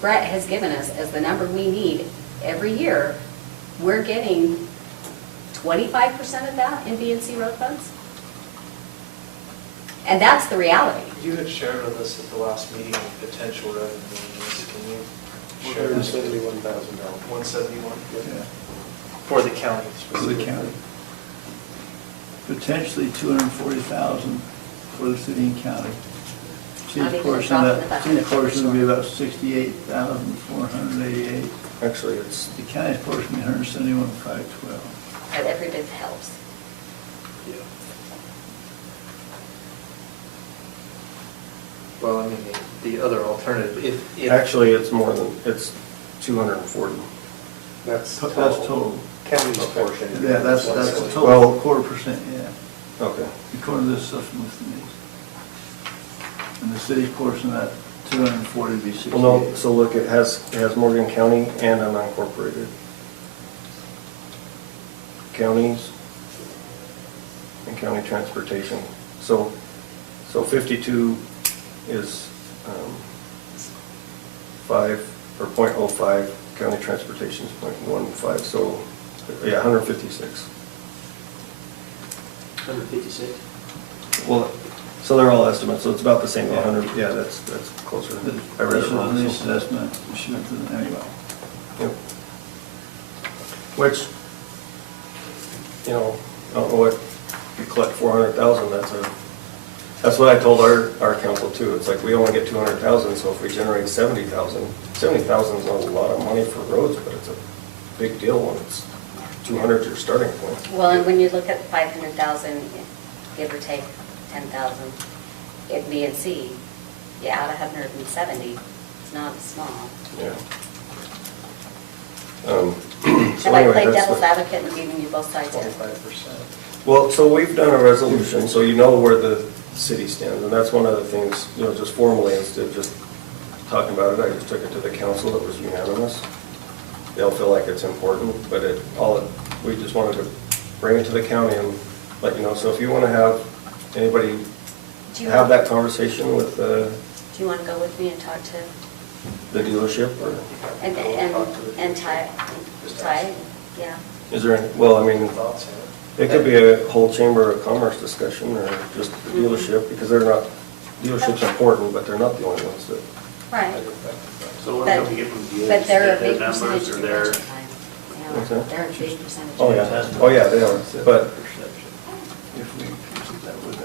Brett has given us as the number we need every year, we're getting 25% of that in B&C road funds? And that's the reality. You had shared with us at the last meeting potential revenue needs. Can you share this? $171,000. 171? Yeah, For the county for the specifically? county. Potentially 240,000 for the city and county. Not City even portion dropping of the that, bucket, city for portion would be sure. about 68,488. Actually, it's, The county's portion would be 171,512. And every bit helps. Well, I mean, the other alternative, if. actually, it's more than, it's 240. That's That's total. County's Okay. portion. Yeah, that's the total, Well- 1/4%, yeah, Okay. according to this stuff from the news. And the city's portion of that, 240 would be 68. Well, no, so look, it has Morgan County and an unincorporated. Counties and county transportation. So 52 is 5 or .05, county transportation is .15, so, yeah, 156. 156? Well, so they're all estimates, so it's about the same, 100, yeah, that's closer. I read This it is wrong. an so- initial estimate, we should have done it anyway. Yep. Which, you know, I don't know what, if you collect 400,000, that's what I told our council too. It's like, we only get 200,000, so if we generate 70,000, 70,000 is not a lot of money for roads, but it's a big deal when it's 200 is your starting point. Well, and when you look at 500,000, give or take 10,000, at B and C, you add 170, it's not small. Yeah. So And I anyway, play that's devil's the- advocate and giving you both sides here. 25%. Well, so we've done a resolution, so you know where the city stands, and that's one of the things, you know, just formally, instead of just talking about it, I just took it to the council, it was unanimous. They'll feel like it's important, but we just wanted to bring it to the county and let you know. So if you want to have anybody Do you have want- that conversation with Do you want to go with me and talk to, the dealership, or and Ty, yeah. is there any, well, I mean, Thoughts? it could be a whole chamber of commerce discussion, or just the dealership, because dealership's important, but they're not the only ones that. Right. So what But- do we get from dealers? But they're a Get their big numbers percentage or of their- budget time. What's Yeah, that? they're a big percentage. Oh, of yeah, budget. oh, yeah, they are, but, If we increase it, that would,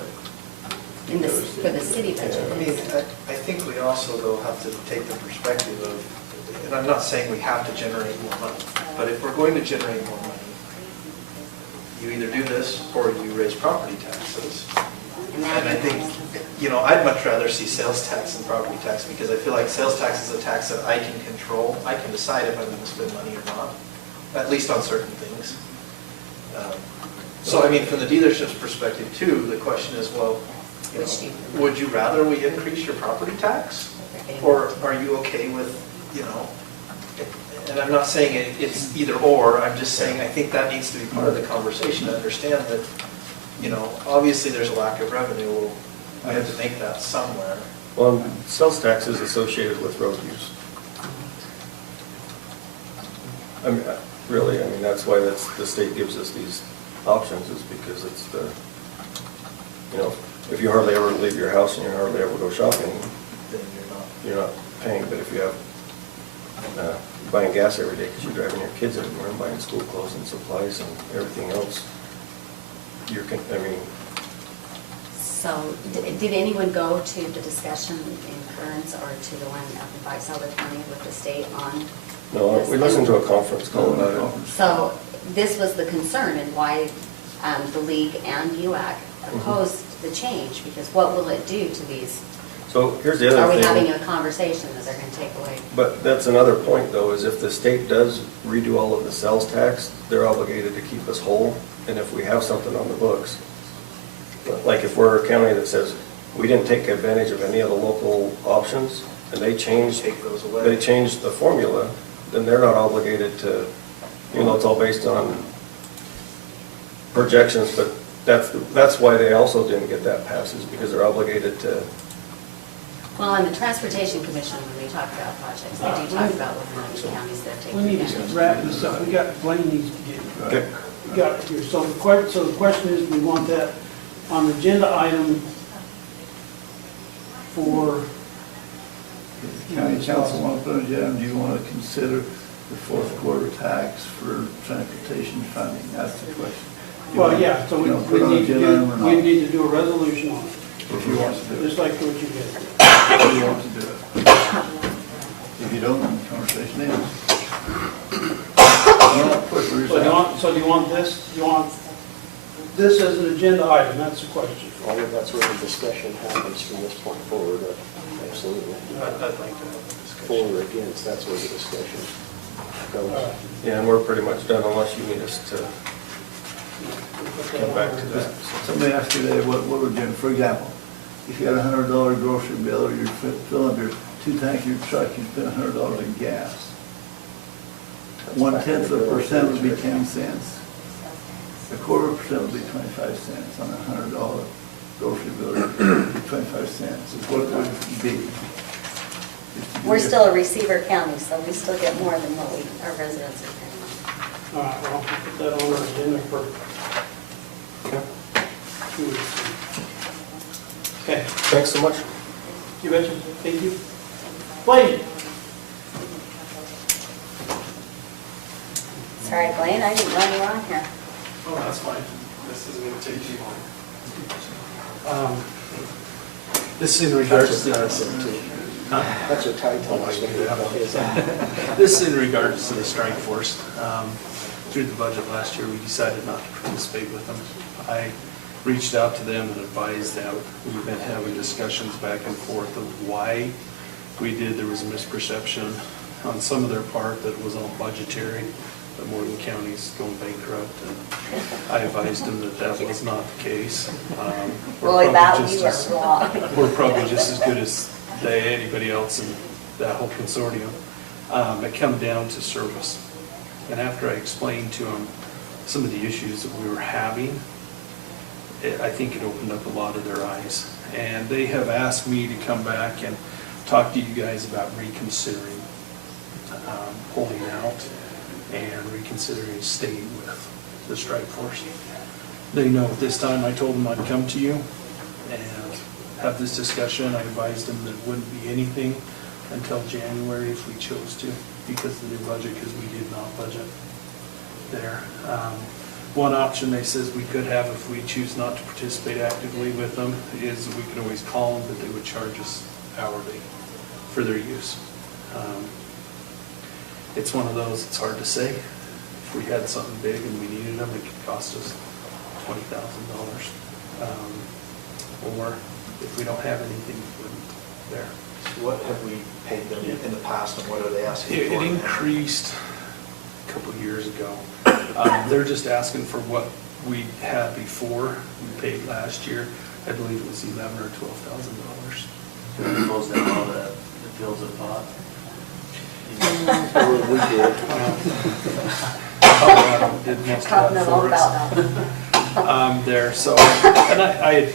In the, for the city budget. I mean, I think we also, though, have to take the perspective of, and I'm not saying we have to generate more money, but if we're going to generate more money, you either do this or you raise property taxes. And And I think, you know, I'd much rather see sales tax than property tax, because I feel like sales tax is a tax that I can control. I can decide if I'm going to spend money or not, at least on certain things. So, I mean, from the dealership's perspective too, the question is, well, you Which do you know, prefer? would you rather we increase your property tax? Or are you okay with, you know, and I'm not saying it's either or, I'm just saying I think that needs to be part of the conversation, to understand that, you know, obviously there's a lack of revenue, well, I have to make that somewhere. well, sales tax is associated with road use. I mean, really, I mean, that's why the state gives us these options, is because it's the, you know, if you hardly ever leave your house and you hardly ever go shopping, Then you're not paying, but if you have, buying gas every day because you're driving your kids everywhere and buying school clothes and supplies and everything else, I mean, So, did anyone go to the discussion in Kearns or to the one up in Visalia County with the state on? no, we listened to a conference call about it. So, this was the concern and why the league and UAC opposed the change, because what will it do to these? So here's the other Are thing. we having a conversation that they're going to take away? But that's another point, though, is if the state does redo all of the sales tax, they're obligated to keep us whole, and if we have something on the books, like if we're a county that says, we didn't take advantage of any of the local options, and they changed, Take those away. they changed the formula, then they're not obligated to, even though it's all based on projections, but that's why they also didn't get that passed, is because they're obligated to. Well, in the Transportation Commission, when we talk about projects, they do talk about whether or not the counties that take We need to advantage. wrap this up, Blaine needs to get, Okay. we got it here. So the question is, we want that on the agenda item for, If the county council want to put it down, do you want to consider the fourth quarter tax for transportation funding? That's the question. Do you well, want- yeah, so you know, put it on agenda item or not? we need to do a resolution on it, If you want to do it, just like what you did. if you want to do it. If you don't, then the conversation ends. So do you want this as an agenda item? That's the question. I think that's where the discussion happens from this point forward, absolutely. I'd like to have a discussion. For or against, that's where the discussion. goes. Yeah, and we're pretty much done unless you need us to come back to that. Somebody asked you today, what we're doing, for example, if you had $100 grocery bill, or you're filling up your 2 tanks of your truck, you spend $100 in gas. 0.1% would be 10 cents. 0.25% would be 25 cents on a $100 grocery bill, it'd be 25 cents, is what it would be. We're still a receiver county, so we still get more than what our residents are paying. All right, well, I'll put that on our agenda for Okay. 2 weeks. Okay, Thanks so much. you betcha, thank you. Blaine? Sorry, Blaine, I didn't know you were on here. Oh, that's fine. This isn't going to take too long. This is in regards to, That's what Ty told us. this is in regards to the strike force. Through the budget last year, we decided not to participate with them. I reached out to them and advised them. We've been having discussions back and forth of why we did. There was a misperception on some of their part that it was all budgetary, that Morgan County's going bankrupt, and I advised them that that was not the case. We're Boy, probably that just you as- are wrong. We're probably just as good as anybody else in that whole consortium. It come down to service. And after I explained to them some of the issues that we were having, I think it opened up a lot of their eyes. And they have asked me to come back and talk to you guys about reconsidering pulling out and reconsidering staying with the strike force. They know at this time I told them I'd come to you and have this discussion. I advised them that it wouldn't be anything until January if we chose to, because of the new budget, because we did not budget there. One option they says we could have if we choose not to participate actively with them is we could always call them, but they would charge us hourly for their use. It's one of those, it's hard to say. If we had something big and we needed them, it could cost us $20,000. Or if we don't have anything, it wouldn't there. What have we paid them in the past, and what are they asking for? It increased a couple of years ago. They're just asking for what we had before, we paid last year. I believe it was $11,000 or $12,000. It goes down all the fields of pot. We did. Colorado did most of that Continental for us. Belt. There, so, and I had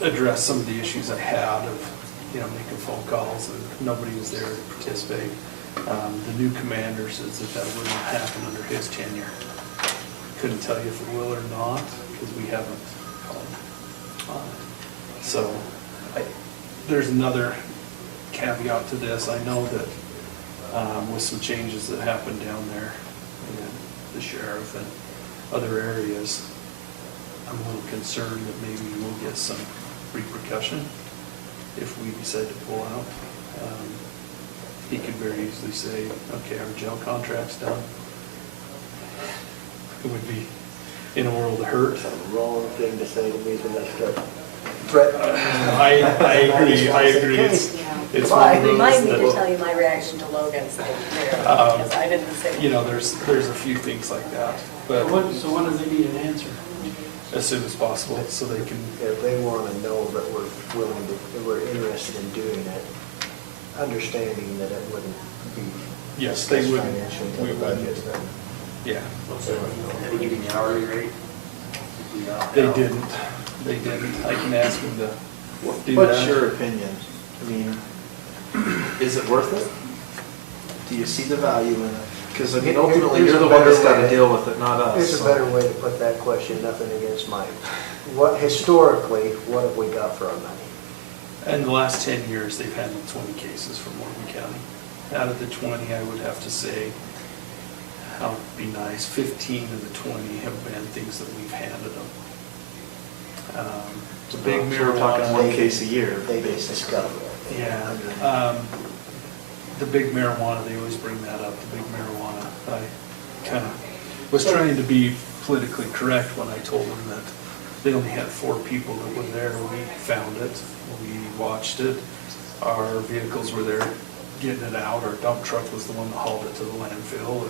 addressed some of the issues I had of, making phone calls and nobody was there to participate. The new commander says that wouldn't happen under his tenure. Couldn't tell you if it will or not, because we haven't called on it. So, there's another caveat to this. I know that with some changes that happened down there, and the sheriff and other areas, I'm a little concerned that maybe we'll get some repercussion if we decide to pull out. He could very easily say, okay, our jail contract's done. It would be in a world of hurt. That's the wrong thing to say to me when I start threatening. I agree. It's one of those Remind me to that, tell you my reaction to Logan's thing there, because I did the same. there's a few things like that, but So when do they need an answer? as soon as possible, so they can, If they want to know that we're willing to, that we're interested in doing it, understanding that it wouldn't be yes, they would, financial to we the would, budget, then yeah. So, did they give you the hourly rate? They didn't. I can ask them to do What's that. your opinion? I mean, is it worth it? Do you see the value in it? Because, I mean, ultimately, Here's you're the a one better that's got to way. deal with it, not us. Here's a so. better way to put that question, nothing against Mike. Historically, what have we got for our money? In the last 10 years, they've handled 20 cases for Morgan County. Out of the 20, I would have to say, I'll be nice, 15 of the 20 have been things that we've handed them. The big So we're talking marijuana. one case a year, They just basically. discover it. Yeah, the big marijuana, they always bring that up, the big marijuana. I kind of was trying to be politically correct when I told them that they only had 4 people that were there. We found it, we watched it, our vehicles were there getting it out. Our dump truck was the one that hauled it to the landfill.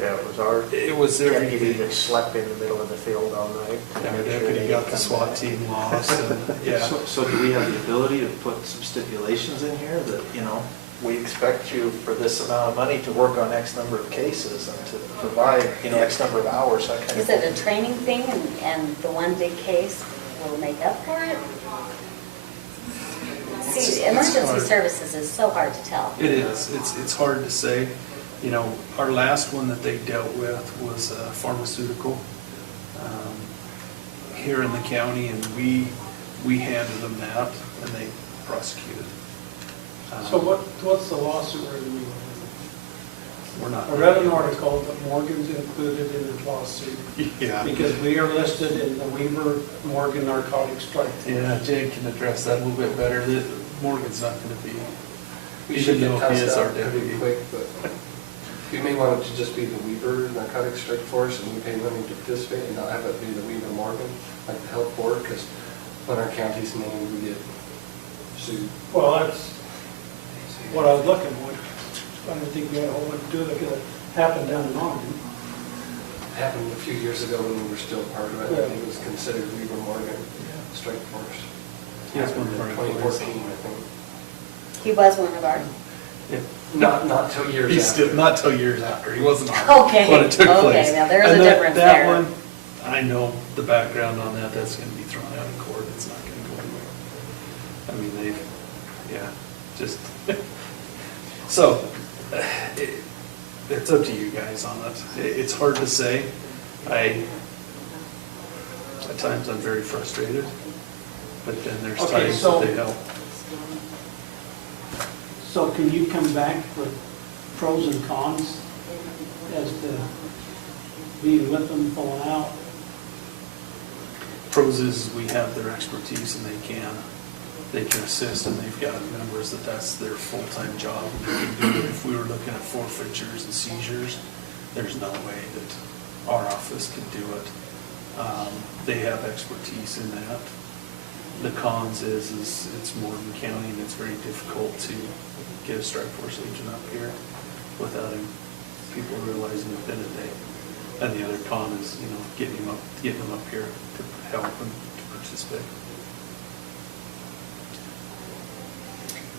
Yeah, it was our It was deputy everything. that slept in the middle of the field all night. to And our make sure deputy they got didn't the come SWAT back. team lost, and, yeah. So do we have the ability to put some stipulations in here that, you know, we expect you for this amount of money to work on X number of cases and to provide, you know, X number of hours, that kind of Is thing? it a training thing and the one big case will make up for it? See, emergency hard. services is so hard to tell. It is. It's hard to say. You know, our last one that they dealt with was pharmaceutical here in the county, and we handed them that, and they prosecuted. So what's the lawsuit we're in? We're not. I read an article that Morgan's included in the lawsuit Yeah. because we are listed in the Weaver Morgan Narcotics Strike Force. Yeah, Jay can address that a little bit better. Morgan's not going to be, We even should get though he tossed is our out pretty deputy. quick, but we may want it to just be the Weaver Narcotics Strike Force, and we pay money to participate, and not have it be the Weaver Morgan, like the health board, because when our county's named, we get sued. Well, that's what I was looking for. I didn't think we had a whole lot to do with it because it happened down in Ogden. It happened a few years ago when we were still part of it, I think it was considered Weaver Morgan Strike Force. He was one of our Happened in employees. 2014, I think. He was one of ours. Not till years He's after. still, not till years after. He wasn't on Okay, when it took okay, place. now there's And a that- difference that there. one, I know the background on that, that's gonna be thrown out in court. It's not gonna go anywhere. I mean, they've, yeah, just, so, it's up to you guys on it. It's hard to say. At times I'm very frustrated, but then there's Okay, times so- that they help. So can you come back with pros and cons as to being with them, pulling out? Pros is we have their expertise and they can assist, and they've got members that's their full-time job. They can do it. If we were looking at forfeitures and seizures, there's no way that our office can do it. They have expertise in that. The cons is it's Morgan County, and it's very difficult to get a strike force agent up here without people realizing within a day. And the other con is, getting them up here to help and to participate.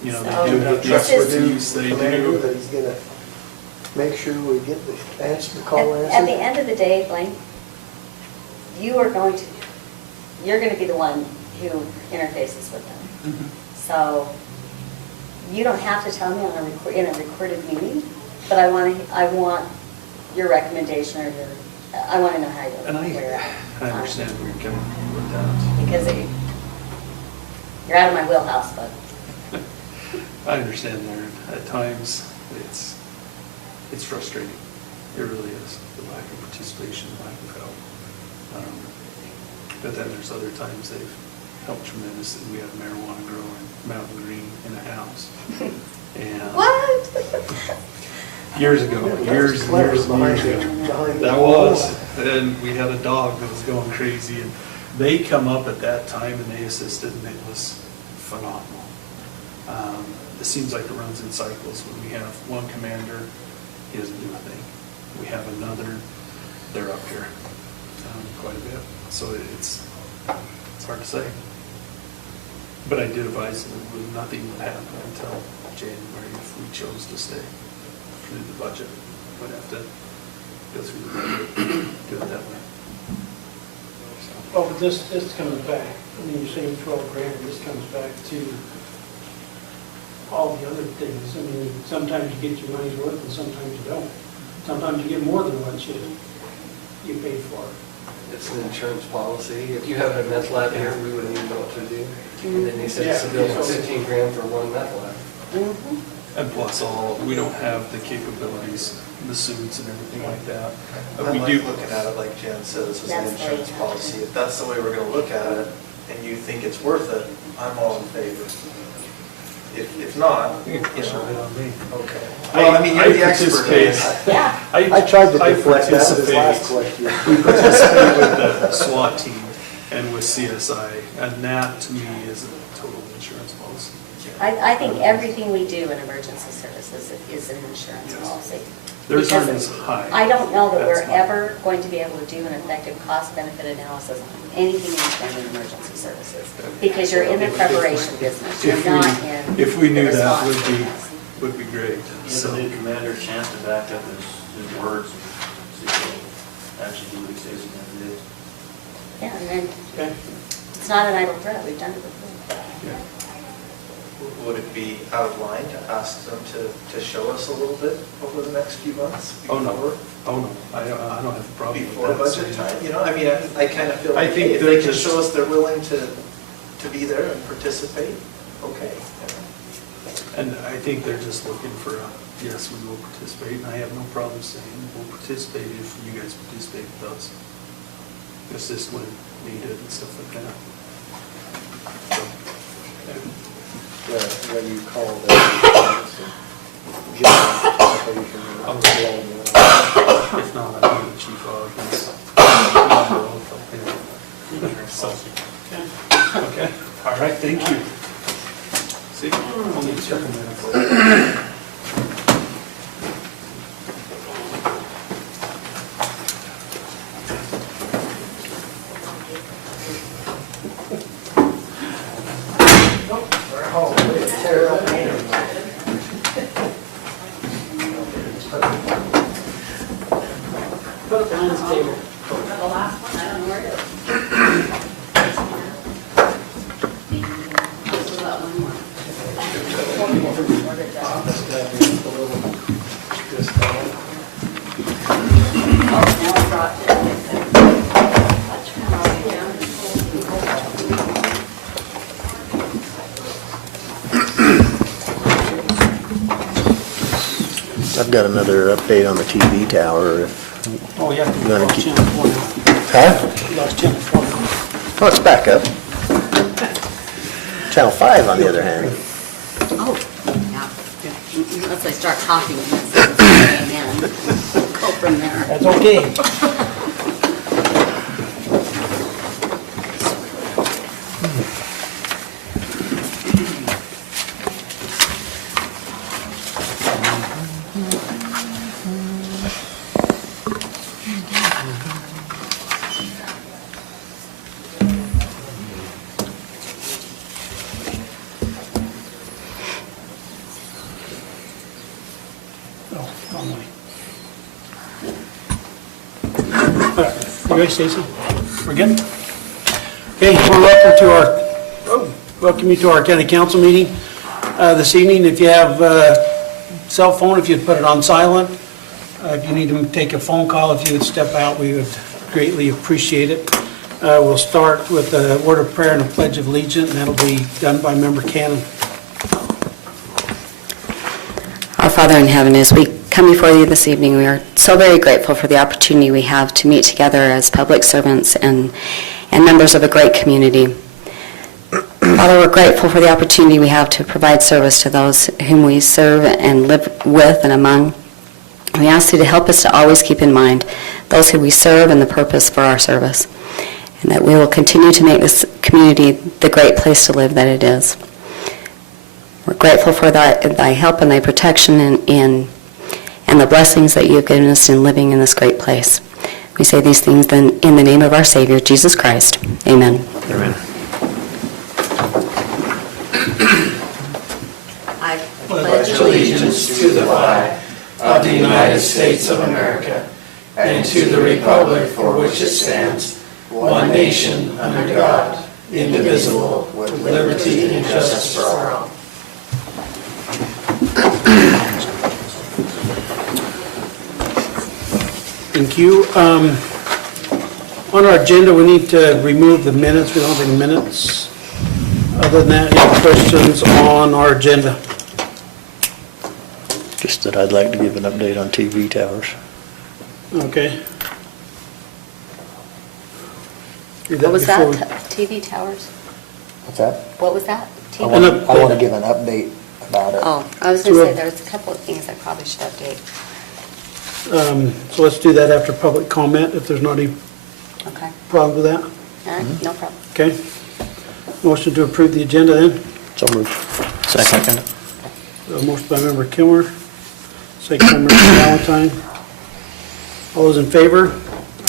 They do have the This is- expertise, they Commander, do. that he's gonna make sure we get the call answered. At the end of the day, Blaine, you're going to be the one who interfaces with them. Mhm. So you don't have to tell me in a recorded meeting, but I want your recommendation or I want to know how And you're at. I understand where you're coming with that. Because you're out of my wheelhouse, but I understand there. At times, it's frustrating. It really is, the lack of participation, the lack of help. But then there's other times they've helped tremendously. We had a marijuana grower in Mountain Green in a house. And what? years ago, years and years and years ago. That was, and we had a dog that was going crazy, and they come up at that time and they assisted, and it was phenomenal. It seems like it runs in cycles. When we have one commander, he doesn't do a thing. We have another, they're up here quite a bit. So it's hard to say. But I did advise them that nothing would happen until January if we chose to stay through the budget. We'd have to go through the budget, do it that way. Well, but this comes back, you're saying 12 grand, this comes back to all the other things. Sometimes you get your money's worth and sometimes you don't. Sometimes you get more than what you paid for. It's an insurance policy. If you have a meth lab here, we wouldn't even know what to do. And then they said it's a bill for 15 grand for one meth lab. Mhm. And plus we don't have the capabilities, the suits and everything like that. But we I do. like looking at it like Jen says, as an That's insurance very policy. If that's the way we're gonna look at it, and you think it's worth it, I'm all in favor. If not, You can push it right on me. okay. Well, I mean, you're the expert in participate. this. Yeah. I tried to I deflect that with his participate. last question. We participate with the SWAT team and with CSI, and that to me is a total insurance policy. I think everything we do in emergency services is an insurance policy. Theirs aren't Because as high. I don't know that we're That's not- ever going to be able to do an effective cost-benefit analysis on anything we spend in emergency services, because you're in the preparation business, you're not in If we knew the that, response business. would be great. Give the So, new commander a chance to back up his words and see if he'll actually do what he says he's gonna do. Yeah, and then Okay. it's not an idle threat, we've done it before. yeah. Would it be out of line to ask them to show us a little bit over the next few months? Oh, no. before- Oh, no, I don't have a problem with Before that. budget time, you know, I mean, I kind of feel I like, think hey, if they're they can just- show us they're willing to be there and participate, okay. And I think they're just looking for a, yes, we will participate, and I have no problem saying we'll participate if you guys participate with us. Assist when needed and stuff like that. So, yeah. When you call the general participation, I'll you go. If not, I'll be the chief of. So, okay, all right, thank you. See, only 2 minutes. Put it behind the table. The last one, I don't know where it is. This is about one more. Oh, now I brought I've got another update on the TV tower. Oh, yeah. You wanna Lost keep- channel 4 now. Huh? You lost channel 4 now. Oh, it's back up. Channel 5, on the other hand. Oh, yeah. Unless I start talking, amen. Go from there. That's okay. Oh, wrong way. All right, you ready, Stacy? We're good? Okay, welcome you to our county council meeting this evening. If you have a cell phone, if you'd put it on silent. If you need to take a phone call, if you would step out, we would greatly appreciate it. We'll start with a word of prayer and a pledge of allegiance, and that'll be done by Member Cannon. Our Father in heaven, as we come before you this evening, we are so very grateful for the opportunity we have to meet together as public servants and members of a great community. Father, we're grateful for the opportunity we have to provide service to those whom we serve and live with and among. We ask you to help us to always keep in mind those who we serve and the purpose for our service, and that we will continue to make this community the great place to live that it is. We're grateful for thy help and thy protection and the blessings that you have given us in living in this great place. We say these things then in the name of our Savior, Jesus Christ. Amen. Amen. I pledge allegiance to the flag of the United States of America and to the republic for which it stands, one nation, under God, indivisible, with liberty and justice for all. Thank you. On our agenda, we need to remove the minutes. We don't have any minutes. Other than that, any questions on our agenda? Just that I'd like to give an update on TV towers. Okay. Do What was before that? we- TV towers? What's that? What was that? I TV? want An update. to give an update about it. Oh, I was going to say, there's a couple of things I probably should update. So let's do that after public comment, if there's not any Okay, problem with that. all right, no problem. Okay. Motion to approve the agenda then? So moved. Second. Motion by member Kilmer, second by member Valentine. All those in favor?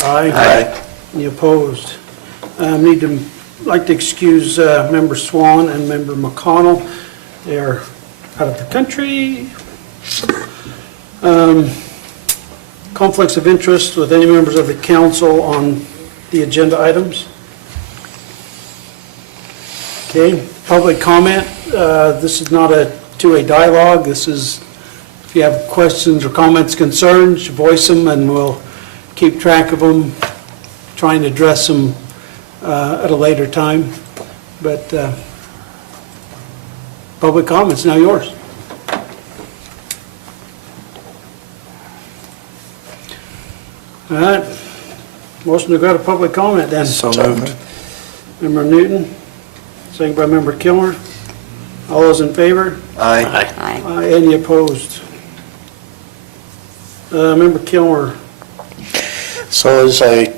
Aye. Any opposed? Like to excuse member Swan and member McConnell. They are out of the country. Conflicts of interest with any members of the council on the agenda items? Okay, public comment. This is not a two-way dialogue. This is, if you have questions or comments, concerns, voice them and we'll keep track of them, trying to address them at a later time. But public comments, now yours. All right, motion to go to public comment then. So moved. Member Newton, second by member Kilmer. All those in favor? Aye. Aye. Any opposed? Member Kilmer. So as I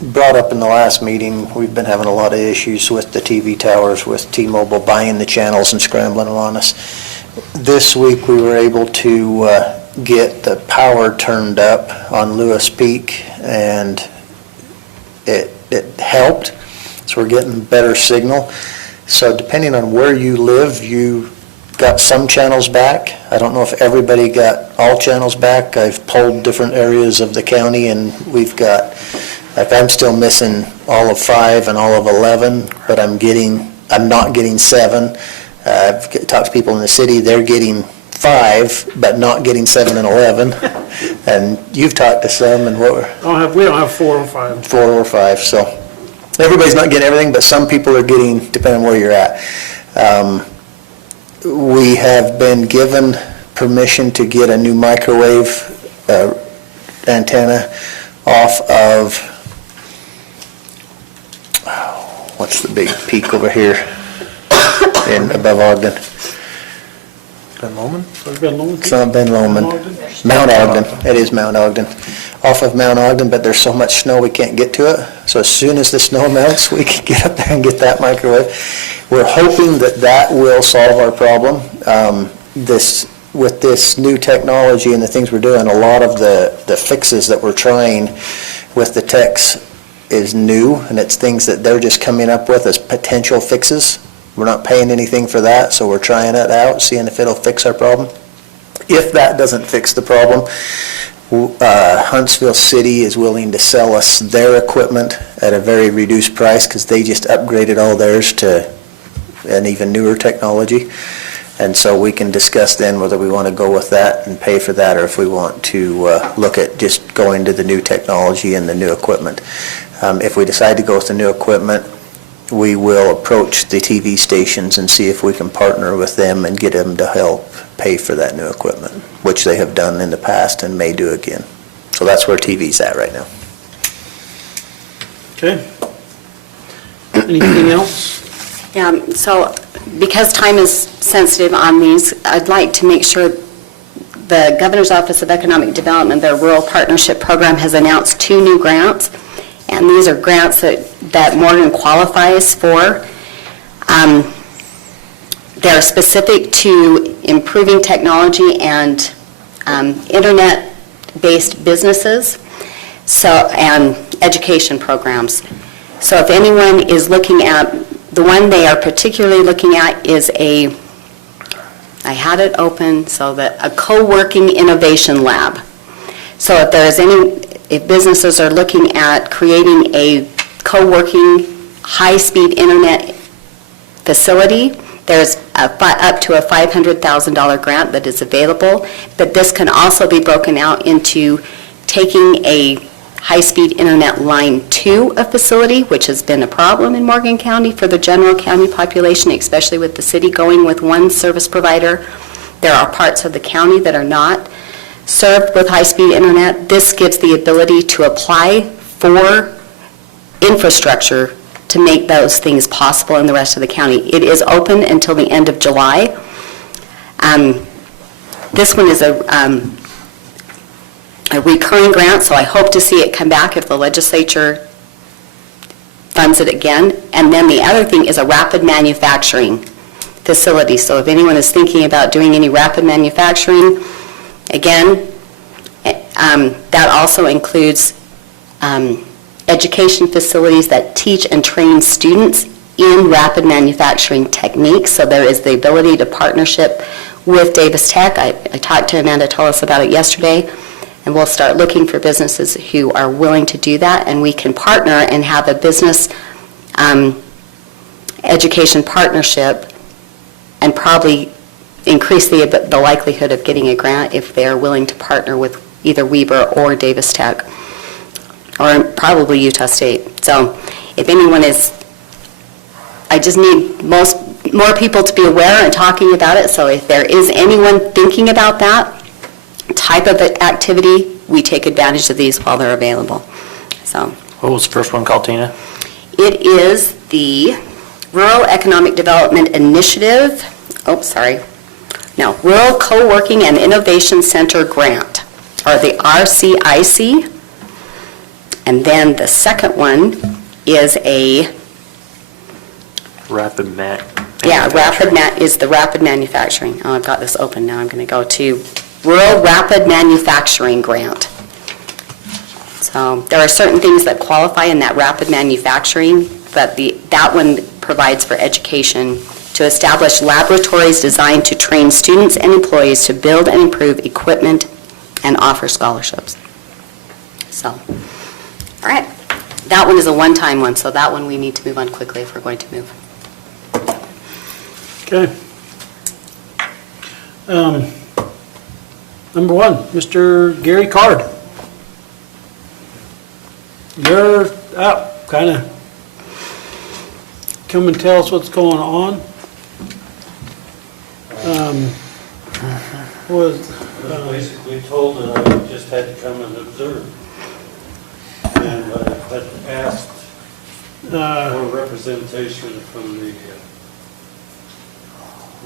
brought up in the last meeting, we've been having a lot of issues with the TV towers, with T-Mobile buying the channels and scrambling them on us. This week, we were able to get the power turned up on Lewis Peak, and it helped. So we're getting better signal. So depending on where you live, you got some channels back. I don't know if everybody got all channels back. I've polled different areas of the county, and we've got, like, I'm still missing all of 5 and all of 11, but I'm not getting 7. I've talked to people in the city, they're getting 5, but not getting 7 and 11. And you've talked to some, and We don't have 4 or 5. 4 or 5, so everybody's not getting everything, but some people are getting, depending on where you're at. We have been given permission to get a new microwave antenna off of, what's the big peak over here in above Ogden? Ben Lomond? It's not Ben Lomond. Mount Ogden. It is Mount Ogden. Off of Mount Ogden, but there's so much snow we can't get to it. So as soon as the snow melts, we can get up there and get that microwave. We're hoping that will solve our problem. With this new technology and the things we're doing, a lot of the fixes that we're trying with the techs is new, and it's things that they're just coming up with as potential fixes. We're not paying anything for that, so we're trying it out, seeing if it'll fix our problem. If that doesn't fix the problem, Huntsville City is willing to sell us their equipment at a very reduced price because they just upgraded all theirs to an even newer technology. And so we can discuss then whether we want to go with that and pay for that, or if we want to look at just going to the new technology and the new equipment. If we decide to go with the new equipment, we will approach the TV stations and see if we can partner with them and get them to help pay for that new equipment, which they have done in the past and may do again. So that's where TV's at right now. Okay. Anything else? Yeah, so because time is sensitive on these, I'd like to make sure the Governor's Office of Economic Development, their Rural Partnership Program, has announced 2 new grants. And these are grants that Morgan qualifies for. They're specific to improving technology and internet-based businesses, and education programs. So if anyone is looking at, the one they are particularly looking at is I had it open so that a co-working innovation lab. So if there is if businesses are looking at creating a co-working high-speed internet facility, there's up to a $500,000 grant that is available, but this can also be broken out into taking a high-speed internet line to a facility, which has been a problem in Morgan County for the general county population, especially with the city going with one service provider. There are parts of the county that are not served with high-speed internet. This gives the ability to apply for infrastructure to make those things possible in the rest of the county. It is open until the end of July. This one is a recurring grant, so I hope to see it come back if the legislature funds it again. And then the other thing is a rapid manufacturing. facilities. So if anyone is thinking about doing any rapid manufacturing, again, that also includes education facilities that teach and train students in rapid manufacturing techniques. So there is the ability to partnership with Davis Tech. I talked to Amanda, told us about it yesterday, and we'll start looking for businesses who are willing to do that, and we can partner and have a business education partnership and probably increase the likelihood of getting a grant if they're willing to partner with either Weber or Davis Tech, or probably Utah State. So if anyone is, I just need more people to be aware and talking about it. So if there is anyone thinking about that type of activity, we take advantage of these while they're available. So What was the first one called, Tina? it is the Rural Economic Development Initiative, Rural Co-working and Innovation Center Grant, or the RCIC. And then the second one is a, Rapid Mat. is the rapid manufacturing. Oh, I've got this open now. I'm going to go to Rural Rapid Manufacturing Grant. So there are certain things that qualify in that rapid manufacturing, but that one provides for education to establish laboratories designed to train students and employees to build and improve equipment and offer scholarships. So, all right. That one is a one-time one, so that one we need to move on quickly if we're going to move. Okay. Number one, Mr. Gary Card. You're up, kind of come and tell us what's going on. Basically told that I just had to come and observe. And I had asked for representation from the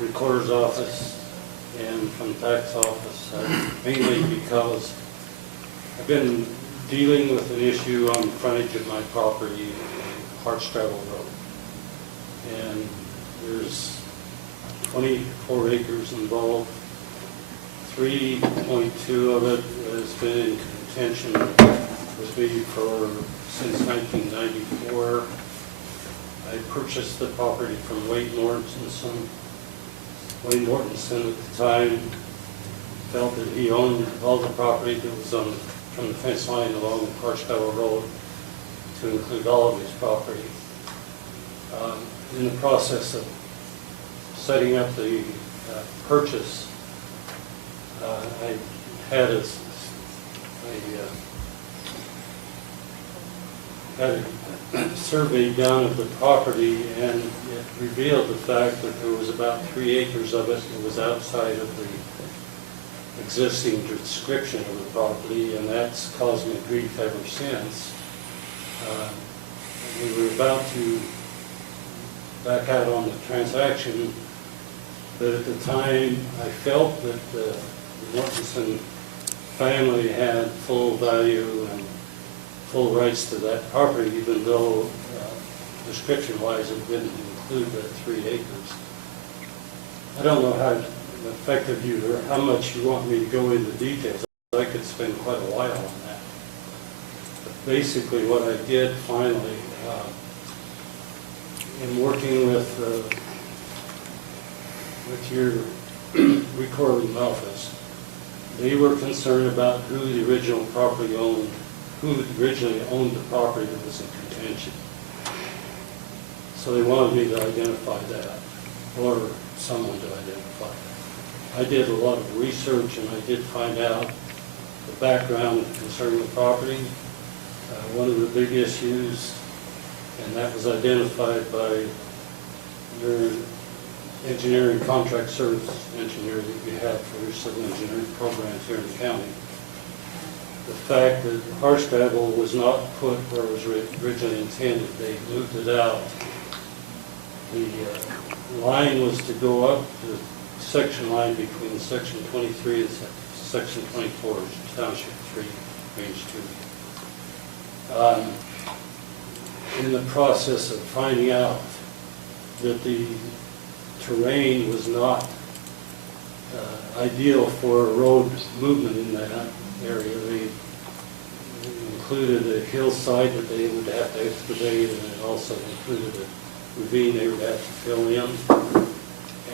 recorder's office and from tax office, mainly because I've been dealing with an issue on the frontage of my property, Hartstravel Road. And there's 24 acres involved. 3.2 of it has been in contention with me since 1994. I purchased the property from Wade Mortensen. Wade Mortensen at the time felt that he owned all the property that was from the fence line along Hartstravel Road to include all of his property. In the process of setting up the purchase, I had a survey done of the property, and it revealed the fact that there was about 3 acres of it that was outside of the existing description of the property, and that's caused me grief ever since. We were about to back out on the transaction, but at the time I felt that the Mortensen family had full value and full rights to that property, even though description-wise it didn't include that 3 acres. I don't know how effective you or how much you want me to go into details. I could spend quite a while on that. But basically what I did finally, in working with your recording office, they were concerned about who the original property owned, who originally owned the property that was in contention. So they wanted me to identify that, or someone to identify that. I did a lot of research, and I did find out the background concerning the property. One of the big issues, and that was identified by your engineering contract service engineer that you have for your civil engineering programs here in the county. The fact that Hartstravel was not put where it was originally intended. They moved it out. The line was to go up the section line between section 23 and section 24, township 3, range 2. In the process of finding out that the terrain was not ideal for road movement in that area. They included a hillside that they would have to excavate, and it also included a ravine they would have to fill in.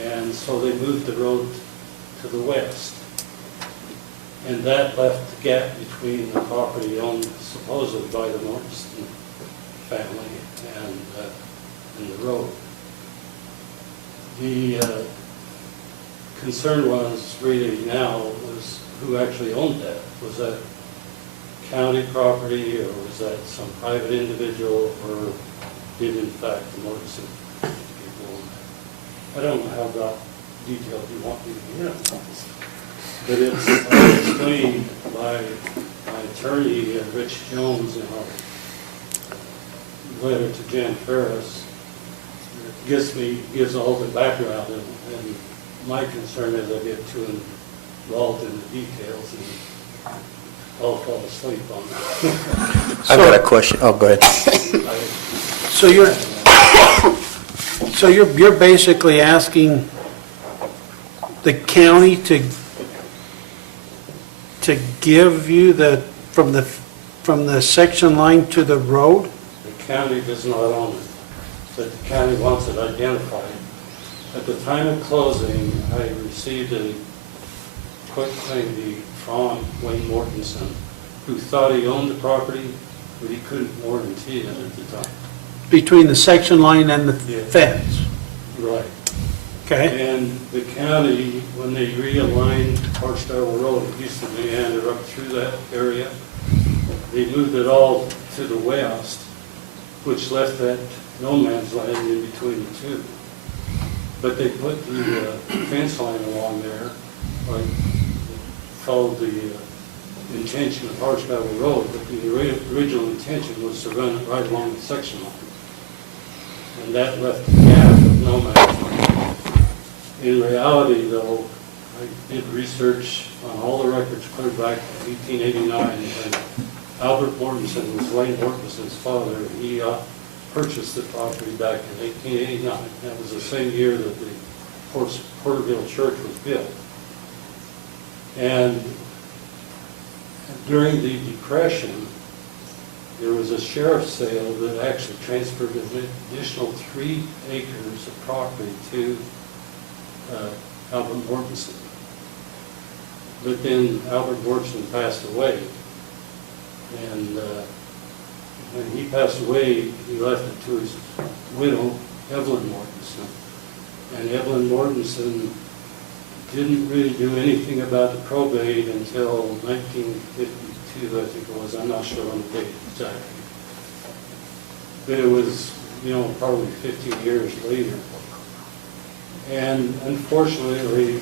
And so they moved the road to the west. And that left the gap between the property owned supposedly by the Mortensen family and the road. The concern was really now was who actually owned that. Was that county property, or was that some private individual, or did in fact the Mortensen people own that? I don't know how detailed you want me to hear it. But it's explained by my attorney, Rich Jones, in our letter to Jan Ferris. It gives all the background, and my concern is I get too involved in the details and I'll fall asleep on that. I've got a question. Oh, go ahead. So you're basically asking the county to give you from the section line to the road? The county does not own it, but the county wants it identified. At the time of closing, I received a quick claim from Wayne Mortensen, who thought he owned the property, but he couldn't warranty it at the time. Between the section line and the Yeah. fence? Right. Okay? And the county, when they realigned Hartsdale Road, it used to meander up through that area, they moved it all to the west, which left that no man's land in between the two. But they put the fence line along there, like, followed the intention of Hartsdale Road, but the original intention was to run it right along the section line. And that left a gap of no man's land. In reality, though, I did research on all the records clear back to 1889, and Albert Mortensen was Wayne Mortensen's father. He purchased the property back in 1889. That was the same year that the Porterville Church was built. And during the Depression, there was a sheriff's sale that actually transferred an additional 3 acres of property to Albert Mortensen. But then Albert Mortensen passed away. And when he passed away, he left it to his widow, Evelyn Mortensen. And Evelyn Mortensen didn't really do anything about the probate until 1952, I think it was. I'm not sure on the date exactly. But it was, probably 50 years later. And unfortunately,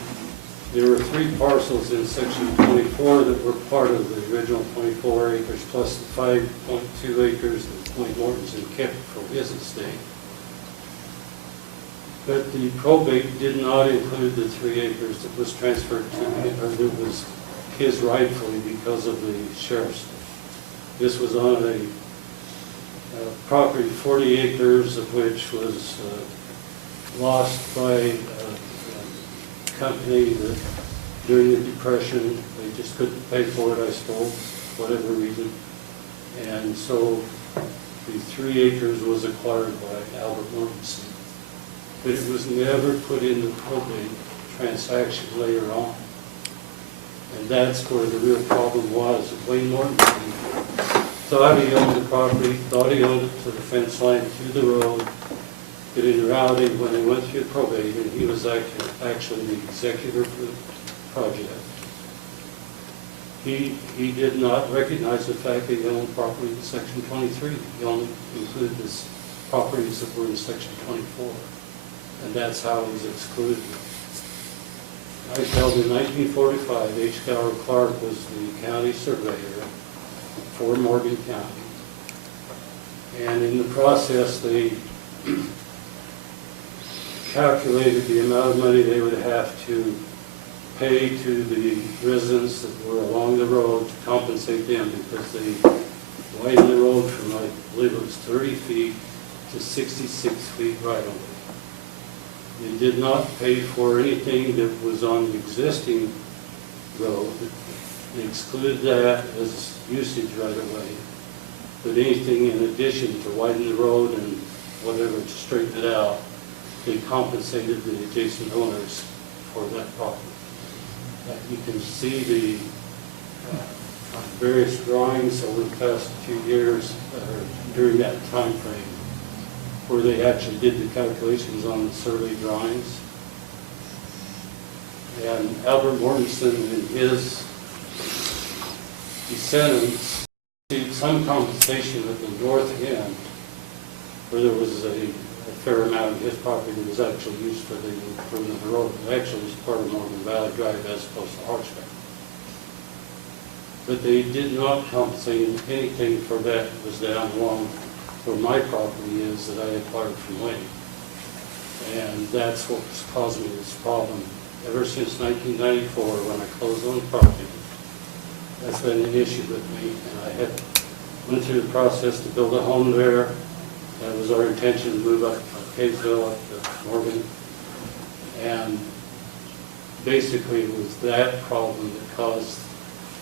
there were 3 parcels in section 24 that were part of the original 24 acres, plus the 5.2 acres that Wayne Mortensen kept for his estate. But the probate did not include the 3 acres that was transferred to him, or that was his rightfully because of the sheriff's. This was on a property 40 acres of which was lost by a company that during the Depression, they just couldn't pay for it, I suppose, whatever reason. And so the 3 acres was acquired by Albert Mortensen. But it was never put in the probate transaction later on. And that's where the real problem was. Wayne Mortensen thought he owned the property, thought he owned it to the fence line, to the road. But in reality, when they went through probate, and he was actually the executor for the project, he did not recognize the fact that he owned property in section 23. He only included his properties that were in section 24. And that's how he was excluded. I held in 1945, H. Gower Clark was the county surveyor for Morgan County. And in the process, they calculated the amount of money they would have to pay to the residents that were along the road to compensate them, because they widened the road from, I believe it was 30 feet to 66 feet right away. It did not pay for anything that was on the existing road. They excluded that as usage right away. But anything in addition to widen the road and whatever to straighten it out, they compensated the adjacent owners for that property. You can see the various drawings over the past few years during that time frame, where they actually did the calculations on the survey drawings. And Albert Mortensen in his descendants received some compensation at the north end, where there was a fair amount of his property that was actually used for the improvement of the road. It actually was part of Northern Valley Drive as opposed to Hartsville. But they did not compensate anything for that that was down along where my property is that I acquired from Wayne. And that's what was causing me this problem ever since 1994 when I closed on the property. That's been an issue with me, and I had went through the process to build a home there. That was our intention to move up from Kaysville up to Morgan. And basically it was that problem that caused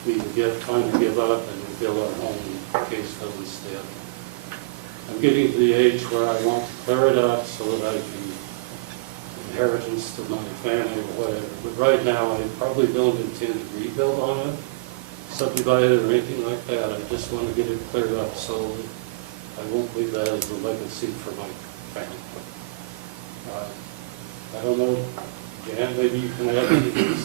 me to finally give up and build our home in Kaysville instead. I'm getting to the age where I want to clear it up so that I can inheritance to my family or whatever. But right now I probably don't intend to rebuild on it, subdivide it or anything like that. I just want to get it cleared up so that I won't leave that as a legacy for my family. I don't know, Jan, maybe you can add anything.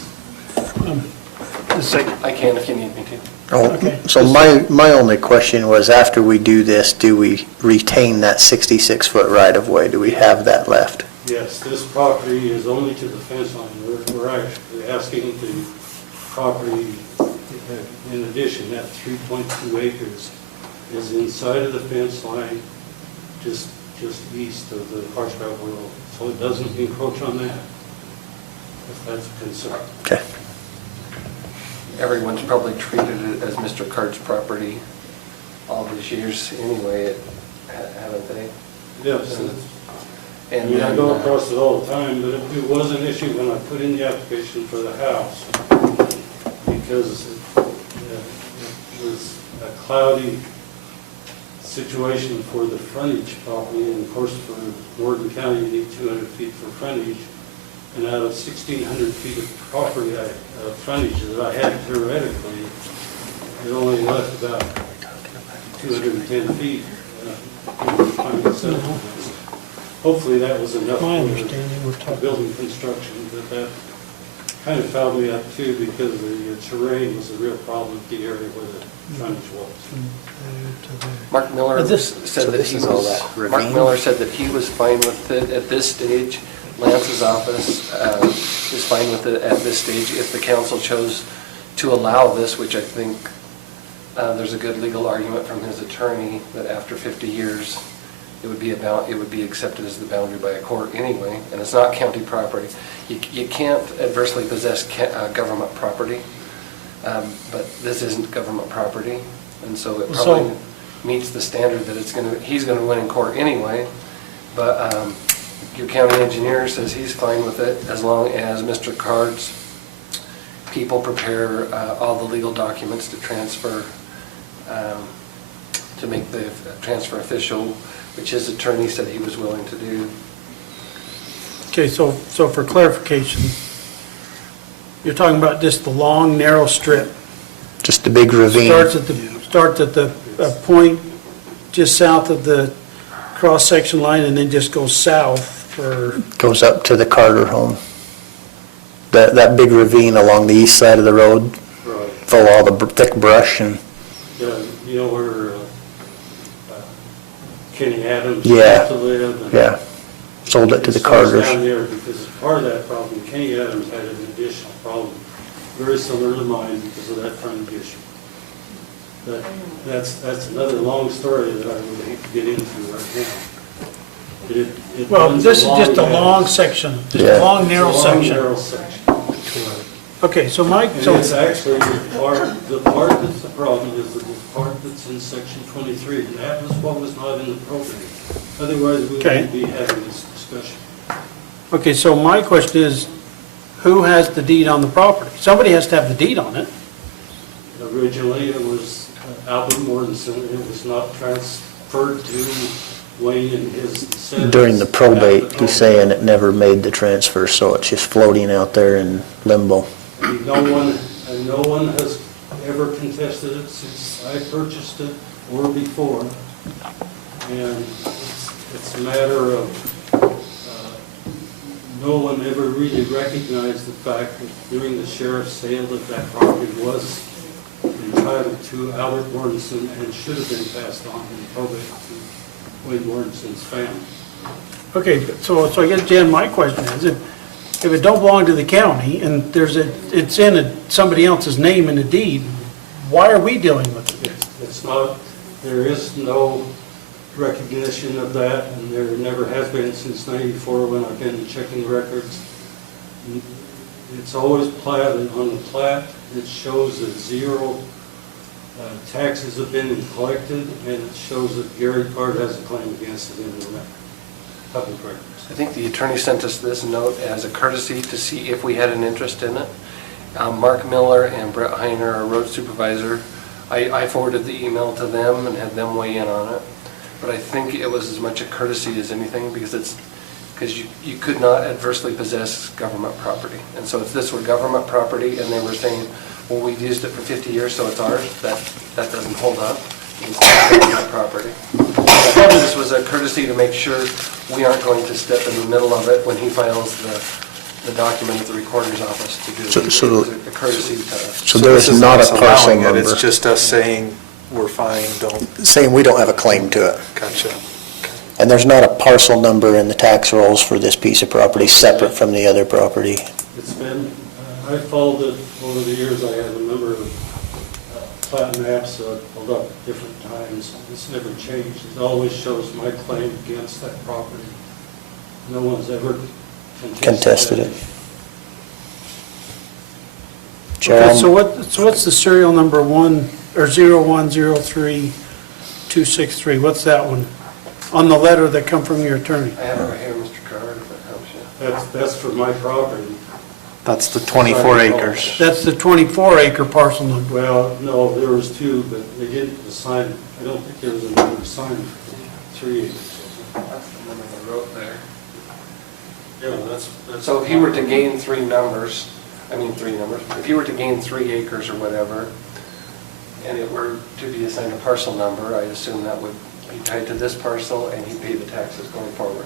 I can if you need me to. Oh, so my only question was, after we do this, do we retain that 66-foot right-of-way? Do we have that left? Yes, this property is only to the fence line. We're actually asking the property, in addition, that 3.2 acres is inside of the fence line, just east of the Hartsville Road. So it doesn't encroach on that, if that's a concern. Okay. Everyone's probably treated it as Mr. Cart's property all these years anyway, haven't they? Yes. I And mean, I then, go across it all the time, but it was an issue when I put in the application for the house, because it was a cloudy situation for the frontage property, and of course for Morgan County, you need 200 feet for frontage, and out of 1,600 feet of property, frontage that I had theoretically, it only left about 210 feet. Hopefully that was enough My for understanding, we're the talking. building construction, but that kind of fouled me up too, because the terrain was a real problem at the area where the frontage was. Mark Miller But this- said so that this he is all was, that Mark ravine? Miller said that he was fine with it at this stage. Lance's office is fine with it at this stage if the council chose to allow this, which I think there's a good legal argument from his attorney that after 50 years, it would be accepted as the boundary by a court anyway, and it's not county property. You can't adversely possess government property, but this isn't government property, and so it probably meets the standard that he's going to win in court anyway. But your county engineer says he's fine with it as long as Mr. Card's people prepare all the legal documents to transfer, to make the transfer official, which his attorney said he was willing to do. Okay, so for clarification, you're talking about just the long, narrow strip. Just a big ravine. Starts at the point just south of the cross-section line and then just goes south for, Goes up to the Carter home. That big ravine along the east side of the road, Right. full of all the thick brush and, Yeah, you know where Kenny Adams Yeah. used to live? And yeah, sold it to the starts Carters. down there because as part of that problem, Kenny Adams had an additional problem, very similar to mine because of that frontage issue. But that's another long story that I would hate to get into right now. But it well, runs this is just a along long that- section, just Yeah. a long, narrow it's a long, section. narrow section. Okay, so Mike, And so, it's actually the part that's the problem is the part that's in section 23, and that was what was not in the program. Otherwise, we Okay. wouldn't be having this discussion. Okay, so my question is, who has the deed on the property? Somebody has to have the deed on it. Originally, it was Albert Mortensen. It was not transferred to Wayne and his descendants. During the probate, After he's saying it never made the transfer, so it's just floating out there in limbo. No one has ever contested it since I purchased it or before. And it's a matter of, no one ever really recognized the fact that during the sheriff's sale that property was entitled to Albert Mortensen and should have been passed on in probate to Wayne Mortensen's family. Okay, so I guess, Jan, my question is, if it don't belong to the county and it's in somebody else's name in a deed, why are we dealing with it? It's not, there is no recognition of that, and there never has been since '94 when I've been checking records. It's always platted. On the plat, it shows that 0 taxes have been collected, and it shows that Gary Card has a claim against it in the public records. I think the attorney sent us this note as a courtesy to see if we had an interest in it. Mark Miller and Brett Heiner, our road supervisor, I forwarded the email to them and had them weigh in on it. But I think it was as much a courtesy as anything, because you could not adversely possess government property. And so if this were government property and they were saying, well, we've used it for 50 years, so it's ours, that doesn't hold up. It's not government property. This was a courtesy to make sure we aren't going to step in the middle of it when he files the document at the recorder's office to do it. It was a courtesy to us. So there is not a parcel number. It's just us saying, we're fine, don't, Saying we don't have a claim to it. gotcha. And there's not a parcel number in the tax rolls for this piece of property separate from the other property. It's been, I followed it over the years. I have a number of plat maps pulled up at different times. It's never changed. It always shows my claim against that property. No one's ever contested it. Okay, so what's the serial number 0103263? What's that one? On the letter that come from your attorney? I have it right here, Mr. Card, if that helps you. That's for my property. That's the 24 acres. That's the 24-acre parcel number. Well, no, there was 2, but they didn't assign, I don't think there was a number assigned for 3 acres. That's the number I wrote there. Yeah, that's. So if he were to gain 3 numbers, if he were to gain 3 acres or whatever, and it were to be assigned a parcel number, I assume that would be tied to this parcel and he'd pay the taxes going forward.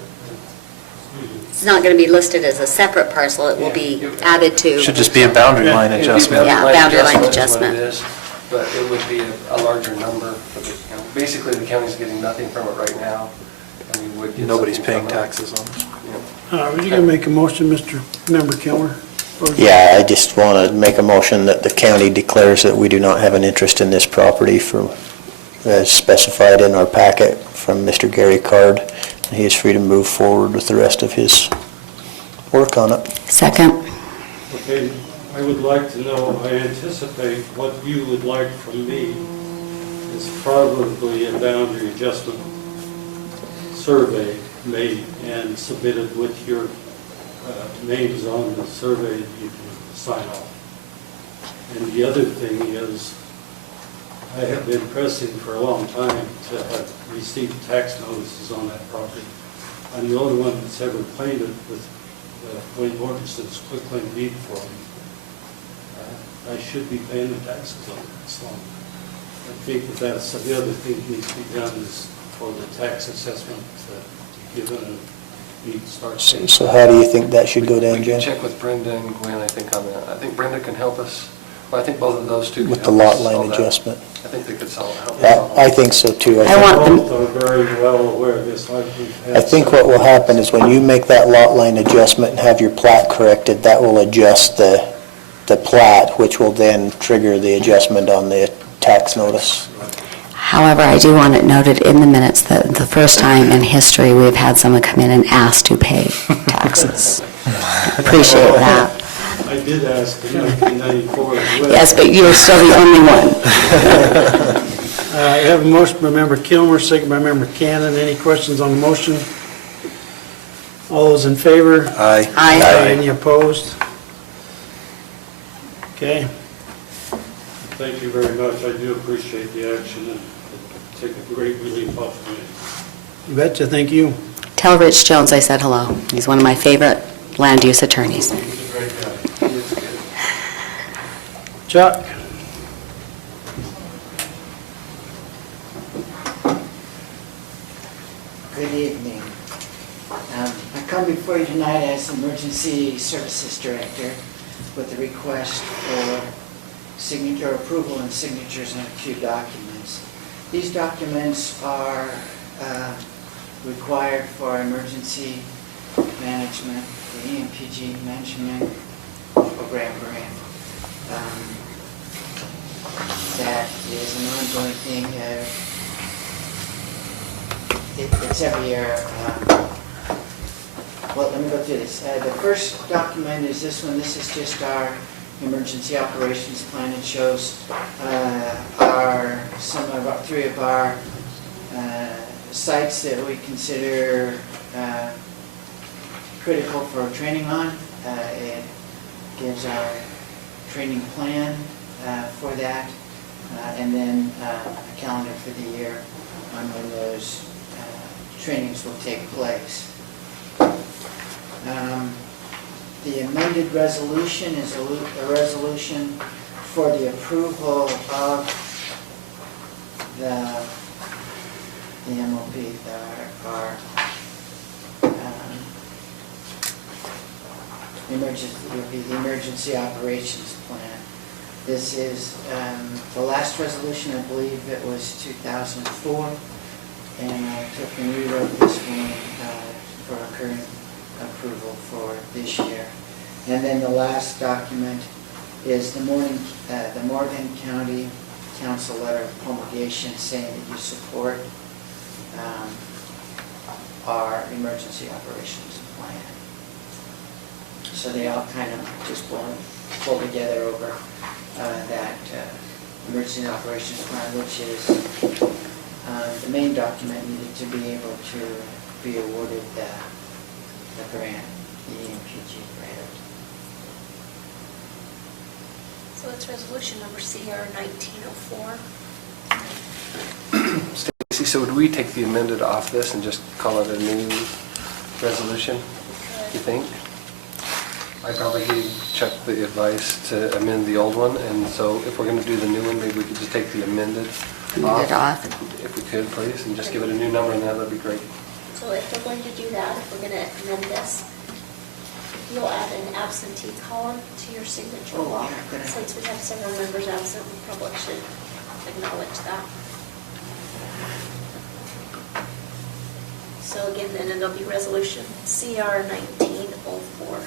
It's not going to be listed as a separate parcel, it will be added to. Should just be a boundary line It'd be adjustment. Yeah, boundary line is what adjustment. it is, but it would be a larger number for the county. Basically, the county's getting nothing from it right now, and we would get Nobody's something paying from it. taxes on it. Yeah. Are you going to make a motion, Mr. Member Kilmer? Yeah, I just want to make a motion that the county declares that we do not have an interest in this property as specified in our packet from Mr. Gary Card. He is free to move forward with the rest of his work on it. Second. Okay, I would like to know, I anticipate what you would like from me is probably a boundary adjustment survey made and submitted with your names on the survey that you can sign off. And the other thing is, I have been pressing for a long time to have received tax notices on that property. I'm the only one that's ever claimed it with Wayne Mortensen's quitclaim deed for me. I should be paying the taxes on it, so I think that's the other thing that needs to be done is for the tax assessment given and need to start paying. So how do you think that should go down, We Jen? can check with Brenda and Gwen, I think, on that. I think Brenda can help us. Well, I think both of those two can With the help us lot line solve that. adjustment? I think they could help us. I think so too. I want them- Both are very well aware of this. I think what will happen is when you make that lot line adjustment and have your plat corrected, that will adjust the plat, which will then trigger the adjustment on the tax notice. However, I do want it noted in the minutes that the first time in history we've had someone come in and ask to pay taxes. Appreciate that. I did ask in 1994 as well. Yes, but you're still the only one. I have a motion by Member Kilmer, second by Member Cannon. Any questions on the motion? All those in favor? Aye. Aye. Any opposed? Okay, Thank you very much. I do appreciate the action and take a great relief off of me. you betcha, thank you. Tell Rich Jones I said hello. He's one of my favorite land use attorneys. He's a great guy. He is good. Chuck? Good evening. I come before you tonight as Emergency Services Director with a request for signature approval and signatures on a few documents. These documents are required for emergency management, the EMPG management program grant. That is an ongoing thing. It's every year. Well, let me go through this. The first document is this one. This is just our emergency operations plan. It shows three of our sites that we consider critical for training on. It gives our training plan for that, and then a calendar for the year on when those trainings will take place. The amended resolution is a resolution for the approval of the MOP, our emergency operations plan. This is the last resolution, I believe it was 2004, and I took and rewrote this one for our current approval for this year. And then the last document is the Morgan County Council letter of promulgation saying that you support our emergency operations plan. So they all kind of just pull together over that emergency operations plan, which is the main document needed to be able to be awarded the grant, the EMPG grant. So it's resolution number CR 1904. Stacy, so would we take the amended off this and just call it a new resolution, you think? I probably gave Chuck the advice to amend the old one, and so if we're going to do the new one, maybe we could just take the amended off. If we could, please, and just give it a new number, and that'd be great. So if we're going to do that, if we're going to amend this, you'll add an absentee column to your signature block. Since we have several members absent, we probably should acknowledge that. So again, then it'll be resolution CR 1904.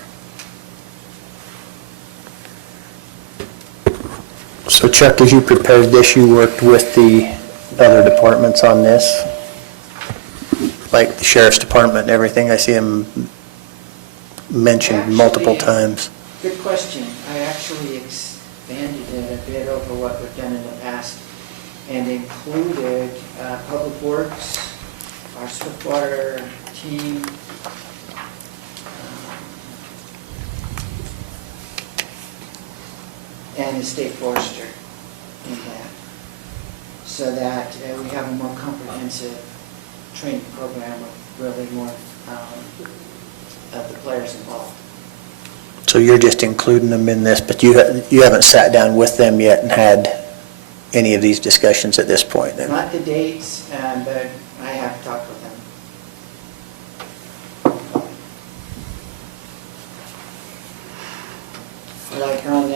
So Chuck, as you prepared this, you worked with the other departments on this? Like the sheriff's department and everything? I see him mentioned multiple times. Good question. I actually expanded it a bit over what we've done in the past and included Public Works, our Swiftwater team, and the state forester in that, so that we have a more comprehensive training program with really more of the players involved. So you're just including them in this, but you haven't sat down with them yet and had any of these discussions at this point then? Not the dates, but I have talked with them. Like on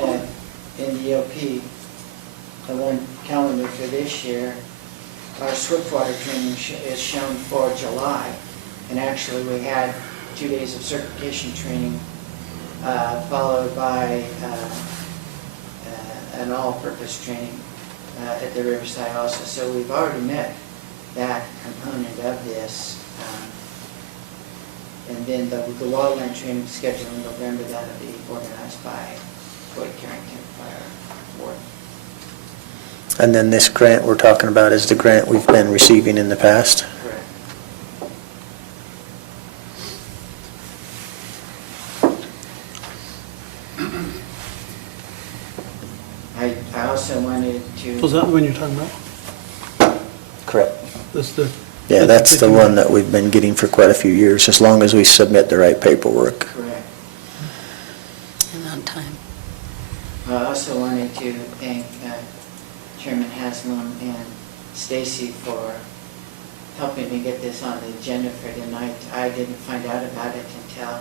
in the EOP, the one calendar for this year, our Swiftwater training is shown for July, and actually we had 2 days of certification training followed by an all-purpose training at the Riverside also. So we've already met that component of this. And then the wildland training scheduled in November, that'll be organized by Floyd Carrington, Fire Ward. And then this grant we're talking about is the grant we've been receiving in the past? Correct. to. Was that the one you're talking about? Correct. That's the. Yeah, that's the one that we've been getting for quite a few years, as long as we submit the right paperwork. Correct. And on time. I also wanted to thank Chairman Haslam and Stacy for helping me get this on the agenda for tonight. I didn't find out about it until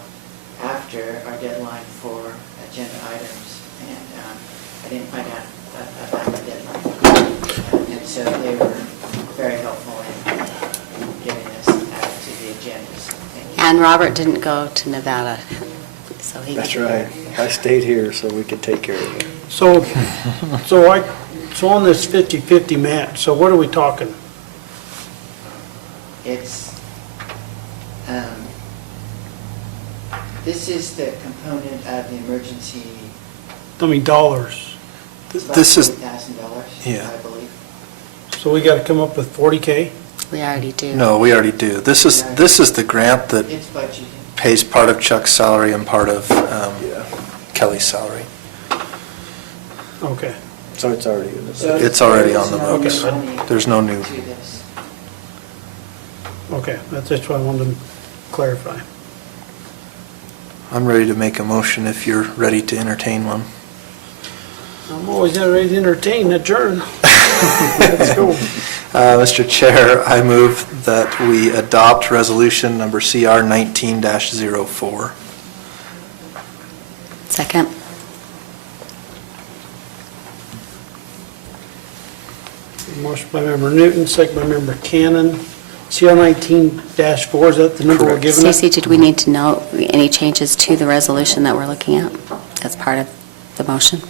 after our deadline for agenda items, and I didn't find out about the deadline. And so they were very helpful in getting us added to the agenda, so thank you. And Robert didn't go to Nevada, so he. That's right. I stayed here so we could take care of it. So on this 50/50 match, so what are we talking? It's, this is the component of the emergency, I mean, dollars. it's about This is- $40,000, Yeah. I believe. So we got to come up with 40K? We already do. No, we already do. This is the grant that It's budgeted. pays part of Chuck's salary and part of Kelly's salary. Okay. So it's already in the So It's already on the there is no books. new money There's no new. to this. Okay, that's just what I wanted to clarify. I'm ready to make a motion if you're ready to entertain one. I'm always ready to entertain, adjourn. Let's go. Mr. Chair, I move that we adopt resolution number CR 19-04. Second. Motion by member Newton, second by member Cannon. CR 19-4, is that the number we're Correct. giving it? Stacy, did we need to know any changes to the resolution that we're looking at as part of the motion?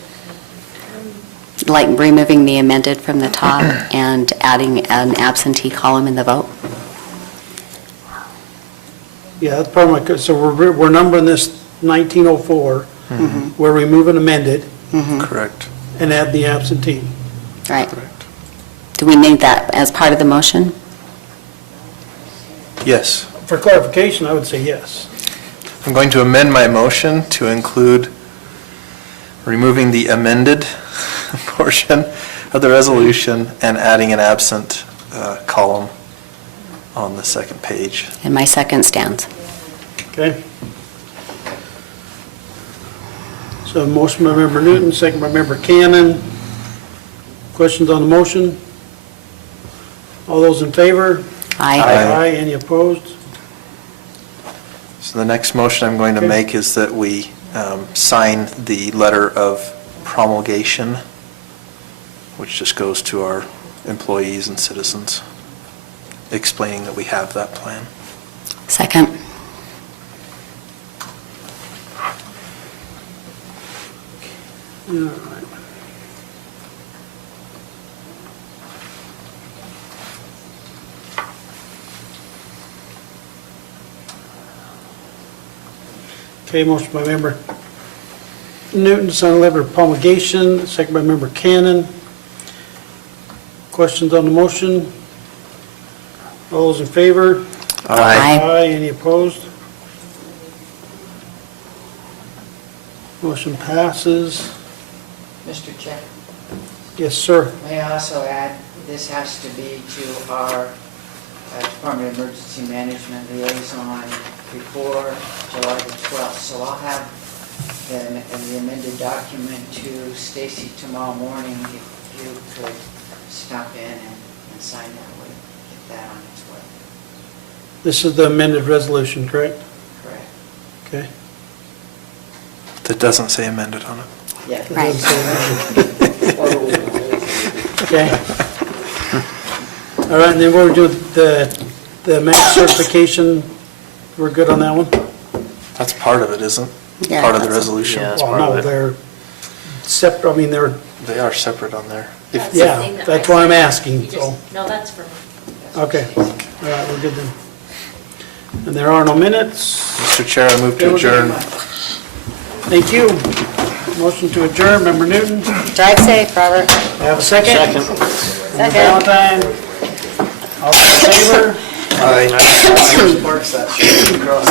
Like removing the amended from the top and adding an absentee column in the vote? Yeah, that's part of my, so we're numbering this 1904, we're removing amended Correct. and add the absentee. Right. Do we need that as part of the motion? Yes. For clarification, I would say yes. I'm going to amend my motion to include removing the amended portion of the resolution and adding an absent column on the second page. And my second stands. Okay? So motion by member Newton, second by member Cannon. Questions on the motion? All those in favor? Aye. Aye. Any opposed? So the next motion I'm going to Okay. make is that we sign the letter of promulgation, which just goes to our employees and citizens, explaining that we have that plan. Second. All right. Okay, motion by member Newton, sign a letter of promulgation, second by member Cannon. Questions on the motion? All those in favor? Aye. Aye, any opposed? Motion passes. Mr. Chair, Yes, sir. may I also add, this has to be to our Department of Emergency Management liaison before July the 12th. So I'll have the amended document to Stacy tomorrow morning. If you could stop in and sign that, we'll get that on its way. This is the amended resolution, correct? Correct. Okay. That doesn't say amended on it. Yeah. Right. Okay. All right, and then we'll do the match certification. We're good on that one? That's part of it, isn't it? Yeah, Part of the that's- resolution. Well, no, they're separate, I mean, they're, They are separate on there. If- That's the yeah, thing that that's I why I'm said. asking, You just- so. No, that's for me. Okay, all right, we're good then. And there are no minutes. Mr. Chair, I move to Okay, we're good. adjourn. Thank you. Motion to adjourn, member Newton. Drive safe, Robert. Have a second? Second. Second. Valentine. All in favor? Aye. Parks that shit across.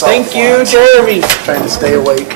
Thank you, Jeremy. Trying to stay awake.